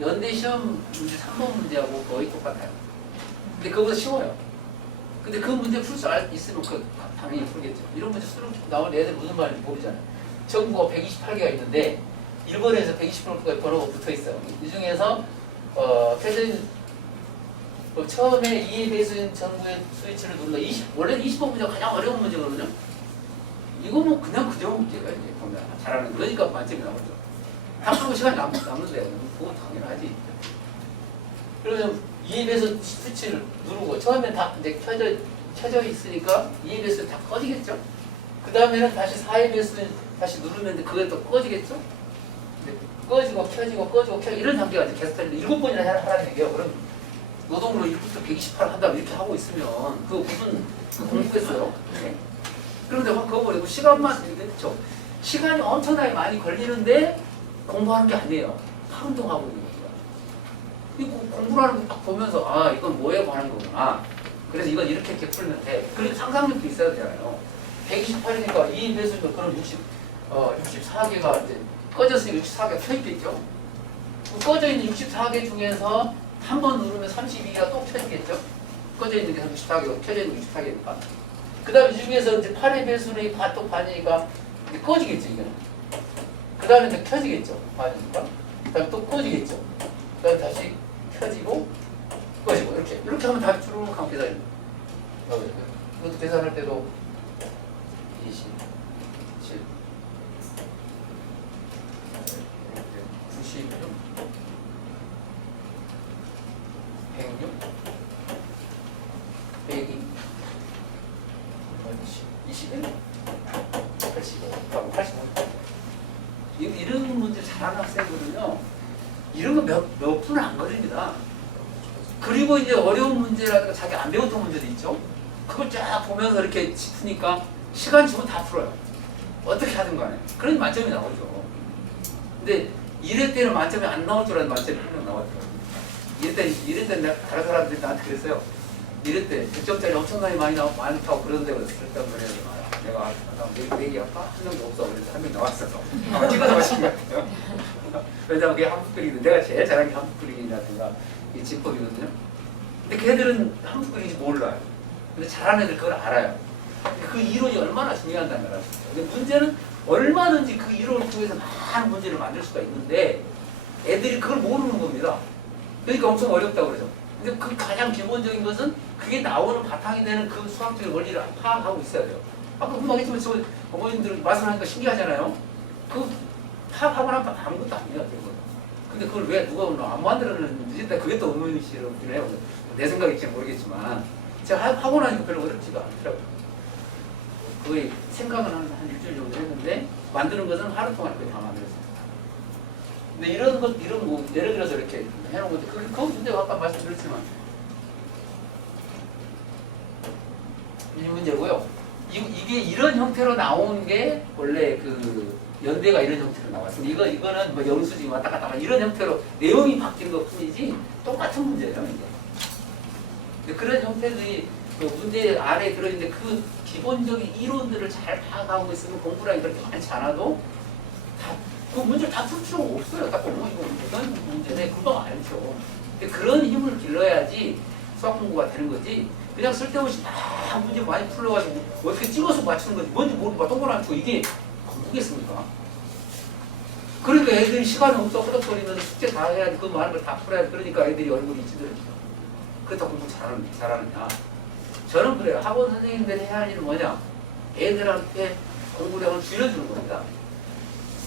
연대 시험 문제 3번 문제하고 거의 똑같아요. 근데 그거보다 쉬워요. 근데 그 문제 풀 수 있으면 당연히 풀겠죠. 이런 문제 수능 나오는 애들 무슨 말인지 모르잖아요. 전국어 128개가 있는데 1번에서 120번까지 번호가 붙어 있어요. 이 중에서 처음에 2의 배수인 전구의 스위치를 누른다. 원래는 20번 문제가 가장 어려운 문제거든요. 이거는 그냥 그저 문제가 이제 보면 잘하는 그러니까 만점이 나오죠. 한풀고 시간이 남는데 그건 당연하지. 그러면 2의 배수 스위치를 누르고 처음에 다 이제 켜져 있으니까 2의 배수 다 꺼지겠죠. 그 다음에는 다시 4의 배수 다시 누르면 그게 또 꺼지겠죠. 꺼지고 켜지고 꺼지고 켜지고 이런 단계가 이제 계속 되는데 7번이나 하라는 얘기예요. 그럼 노동으로 1부터 128 한다고 이렇게 하고 있으면 그거 무슨 공부겠어요? 네? 그런데 그거 버리고 시간만 그렇죠. 시간이 엄청나게 많이 걸리는데 공부하는 게 아니에요. 활동하고 있는 거죠. 이거 공부하는 거 딱 보면서 아 이건 뭐에 관한 거구나. 그래서 이건 이렇게 풀면 돼. 그리고 상상력도 있어야 되잖아요. 128이니까 2 배수면 그럼 64개가 이제 꺼졌으니까 64개가 켜있겠죠. 꺼져 있는 64개 중에서 한 번 누르면 32개가 또 켜지겠죠. 꺼져 있는 게 64개고 켜져 있는 게 64개니까. 그 다음에 이 중에서 이제 8의 배수는 또 반이니까 꺼지겠죠, 이거는. 그 다음에 이제 켜지겠죠, 반이니까. 그 다음에 또 꺼지겠죠. 그 다음에 다시 켜지고, 꺼지고 이렇게 하면 다 주르륵 하면 계산이 나와요. 이것도 계산할 때도 20, 7, 96, 106, 102, 21, 85, 85. 이런 문제 잘하는 학생들은요, 이런 거 몇 분 안 걸립니다. 그리고 이제 어려운 문제라든가 자기 안 배웠던 문제도 있죠. 그걸 쫙 보면서 이렇게 짚으니까 시간 주면 다 풀어요. 어떻게 하든 간에. 그러니 만점이 나오죠. 근데 1회 때는 만점이 안 나올 줄 알았는데 만점이 한 명 나왔더라고요. 1회 때는 내가 다른 사람들이 나한테 그랬어요. 1회 때 100점짜리 엄청나게 많다고 그러는데 그랬단 말이에요. 내가 내기 할까? 한 명도 없어. 그래서 한 명 나왔어서. 찍어서 마신 것 같아요. 왜냐면 그게 한국 그리기인데 내가 제일 잘하는 게 한국 그리기라든가 이 집법이거든요. 근데 걔들은 한국 그리기 몰라요. 근데 잘하는 애들 그걸 알아요. 그 이론이 얼마나 중요한다는 걸 알아요. 근데 문제는 얼마든지 그 이론을 통해서 많은 문제를 만들 수가 있는데 애들이 그걸 모르는 겁니다. 그러니까 엄청 어렵다고 그러죠. 근데 그 가장 기본적인 것은 그게 나오는 바탕이 되는 그 수학적인 원리를 파악하고 있어야 돼요. 아까 금방했지만 저 어머님들 말씀하니까 신기하잖아요. 그 파악하고 나면 아무것도 아니에요. 근데 그걸 왜 누가 안 만들었는지 일단 그게 또 의문이시긴 해요. 내 생각일지 모르겠지만 제가 하고 나니까 별로 어렵지가 않더라고요. 거의 생각은 한 일주일 정도 했는데 만드는 것은 하루 동안 거의 다 만들었어요. 근데 이런 것, 이런 뭐 예를 들어서 이렇게 해놓은 건데 그 문제가 아까 말씀드렸지만 이 문제고요. 이게 이런 형태로 나온 게 원래 그 연대가 이런 형태로 나왔습니다. 이거는 뭐 영수증 왔다 갔다 하는 이런 형태로 내용이 바뀐 것 뿐이지 똑같은 문제예요. 이게. 그런 형태들이 그 문제 안에 들어있는데 그 기본적인 이론들을 잘 파악하고 있으면 공부량이 그렇게 많지 않아도 그 문제를 다 풀 필요가 없어요. 딱 보면 이거 어떤 문제네 금방 알죠. 근데 그런 힘을 길러야지 수학 공부가 되는 거지. 그냥 쓸데없이 막 문제 많이 풀어가지고 어떻게 찍어서 맞추는 건지 뭔지 모르고 동그라미 치고 이게 공부겠습니까? 그러니까 애들이 시간이 없어 허덕거리면서 숙제 다 해야지 그 많은 걸 다 풀어야지. 그러니까 애들이 얼굴이 찌들어지죠. 그렇다고 공부 잘하느냐. 저는 그래요. 학원 선생님들이 해야 할 일은 뭐냐. 애들한테 공부량을 줄여주는 겁니다.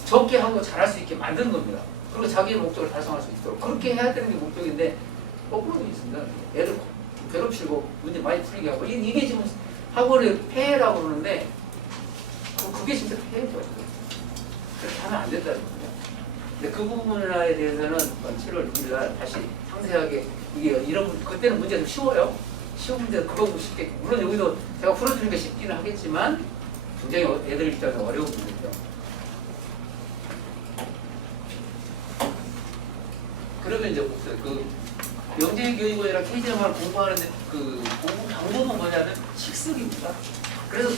적게 하고 잘할 수 있게 만드는 겁니다. 그리고 자기의 목적을 달성할 수 있도록 그렇게 해야 되는 게 목적인데 거꾸로도 있습니다. 애들 괴롭히고 문제 많이 풀리게 하고 이게 지금 학원의 폐해라고 그러는데 그게 진짜 폐해죠. 그렇게 하면 안 된다는 거죠. 근데 그 부분에 대해서는 7월 6일 다시 상세하게 이게 이런 그때는 문제가 좀 쉬워요. 쉬운 문제 그거 쉽게 물론 여기도 제가 풀어주니까 쉽기는 하겠지만 굉장히 애들 입장에서 어려운 문제죠. 그러면 이제 그 영재교육원이랑 KGMR 공부하는데 그 공부 방법은 뭐냐면 식습입니다. 그래서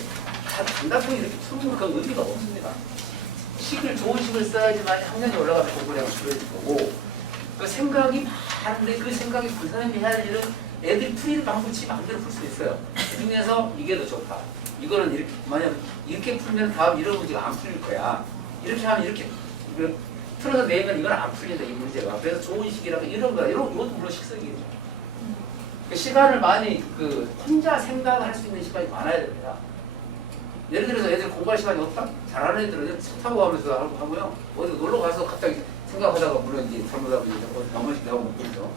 단답형이 이렇게 풀면 그 의미가 없습니다. 좋은 식을 써야지만 학년이 올라가면 공부량이 줄어질 거고 그 생각이 많은데 그 생각이 그 선생님이 해야 할 일은 애들이 풀이를 방법 지 마음대로 풀 수 있어요. 그 중에서 이게 더 좋다. 이거는 이렇게 만약 이렇게 풀면 다음 이런 문제가 안 풀릴 거야. 이렇게 하면 이렇게 틀어서 내면 이건 안 풀린다 이 문제가. 그래서 좋은 식이라고 이런 것도 물론 식성이죠. 그 시간을 많이 혼자 생각할 수 있는 시간이 많아야 됩니다. 예를 들어서 애들 공부할 시간이 없다? 잘하는 애들은 차 타고 가면서 하고요. 어디 놀러 가서 갑자기 생각하다가 물론 이제 잘못하면 이제 넘어지기도 하고 그렇죠.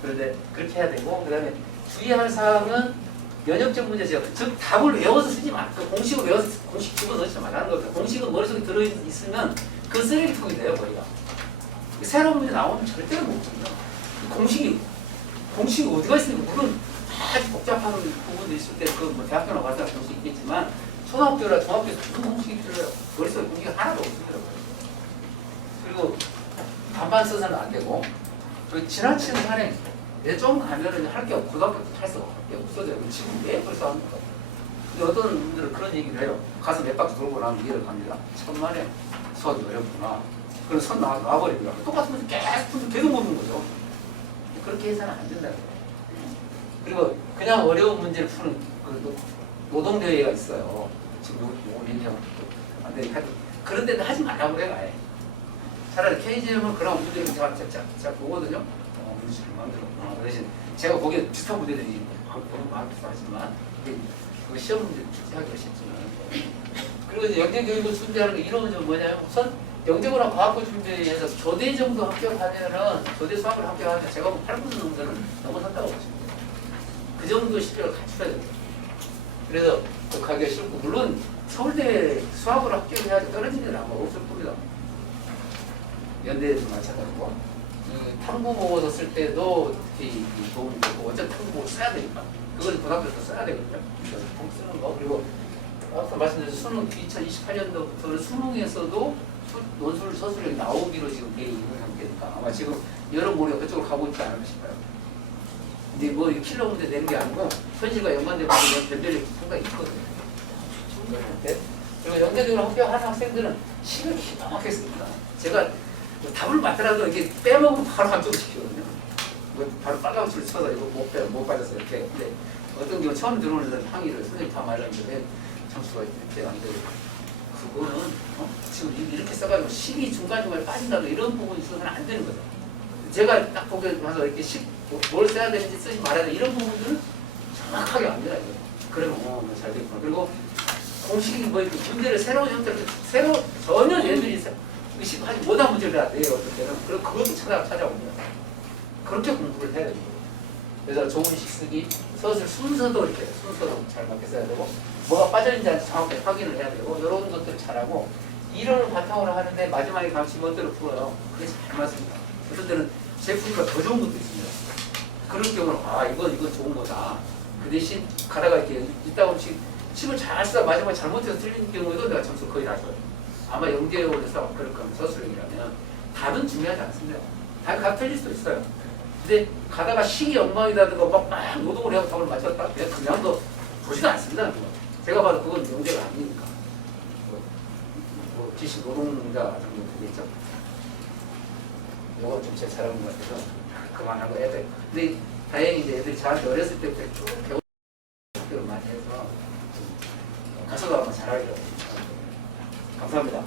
그런데 그렇게 해야 되고 그다음에 주의할 사항은 면역적 문제죠. 즉 답을 외워서 쓰지 마. 그 공식을 외워서 공식 집어넣지 말라는 겁니다. 공식은 머릿속에 들어있으면 그 쓰레기통이 돼요, 거기가. 새로운 문제 나오면 절대로 못 푼다. 공식이 어디가 있으니까 물론 아주 복잡한 부분도 있을 때 그 뭐 대학교나 가서 볼 수 있겠지만 초등학교나 중학교에서 무슨 공식이 필요해요. 머릿속에 공식이 하나도 없더라고요. 그리고 반반 써서는 안 되고 그리고 지나치는 산행 좀 가면은 할 게 없고 고등학교 때 할 수 없어져요. 지금 왜 벌써 합니까? 근데 어떤 분들은 그런 얘기를 해요. 가서 몇 바퀴 돌고 나면 이해를 갑니다. 천만에 수학이 어렵구나. 그럼 선 놔버리더라고요. 똑같은 문제 계속 묻는 거죠. 그렇게 해서는 안 된다는 거예요. 그리고 그냥 어려운 문제를 푸는 그 노동대회가 있어요. 지금 요거 얘기하고 안 돼. 그런 데는 하지 말라고 그래요, 아예. 차라리 KGM은 그런 문제를 제가 보거든요. 문제를 만들어. 그 대신 제가 보기에 비슷한 문제들이 너무 많기도 하지만 그 시험 문제 하기가 쉽지는 않아요. 그리고 이제 영재교육을 준비하는 게 이런 점 뭐냐면 우선 영재고나 과학고 준비해서 조대 정도 합격하면은 조대 수학을 합격하면 제가 보면 8분 정도는 넘어선다고 보십니다. 그 정도 실력을 갖춰야 됩니다. 그래서 가기가 쉽고 물론 서울대 수학으로 합격해야지 떨어지는 일은 아마 없을 겁니다. 연대에도 마찬가지고 탐구 보고서 쓸 때도 특히 도움이 되고 어차피 탐구 보고 써야 되니까 그걸 고등학교에서 써야 되거든요. 통 쓰는 거 그리고 아까 말씀드린 수능 2028년도부터는 수능에서도 논술 서술형이 나오기로 지금 돼 있는 상태니까 아마 지금 여러모레 그쪽으로 가고 있지 않을까 싶어요. 근데 뭐 킬러 문제 내는 게 아니고 현실과 연관된 부분이 변별력이 상당히 있거든요. 그리고 영재적으로 합격하는 학생들은 시간이 기가 막혔습니다. 제가 답을 맞더라도 이게 빼먹으면 바로 합격시키거든요. 바로 빨간 줄 쳐서 이거 못 받았어 이렇게. 근데 어떤 경우 처음 들어오는 애들 항의를 선생님 다 말랐는데 점수가 이렇게 안 돼요. 그거는 지금 이렇게 써가지고 12 중간중간에 빠진다고 이런 부분이 있어서는 안 되는 거죠. 제가 딱 보기에 가서 이렇게 뭘 써야 되는지 쓰지 말아야 돼 이런 부분들은 정확하게 압니다. 그러면 잘 되겠구나. 그리고 공식이 뭐 이렇게 문제를 새로운 형태로 전혀 얘들이 의식하지 못한 문제를 해야 돼요. 어떤 때는 그럼 그것도 찾아옵니다. 그렇게 공부를 해야 됩니다. 그래서 좋은 식쓰기, 서술 순서도 이렇게 순서도 잘 맞게 써야 되고 뭐가 빠져있는지 정확하게 확인을 해야 되고 이런 것들을 잘하고 이론을 바탕으로 하는데 마지막에 감시 멋대로 풀어요. 그게 잘 맞습니다. 어떤 때는 제 풀이가 더 좋은 것도 있습니다. 그런 경우는 이건 좋은 거다. 그 대신 가다가 이렇게 있다 보면 식을 잘 쓰다 마지막에 잘못해서 틀린 경우에도 내가 점수 거의 다 줘요. 아마 영재원에서 그럴 거면 서술형이라면 답은 중요하지 않습니다. 답이 각 틀릴 수도 있어요. 근데 가다가 식이 엉망이다든가 막 노동을 해서 답을 맞췄다? 그냥 너 보지도 않습니다. 그거. 제가 봐도 그건 영재가 아니니까. 지식 노동자 정도 되겠죠? 요거 좀 제가 잘하는 것 같아서 그만하고 애들. 근데 다행히 이제 애들이 저한테 어렸을 때부터 쭉 배우는 학교를 많이 해서 가서도 아마 잘하리라고. 감사합니다.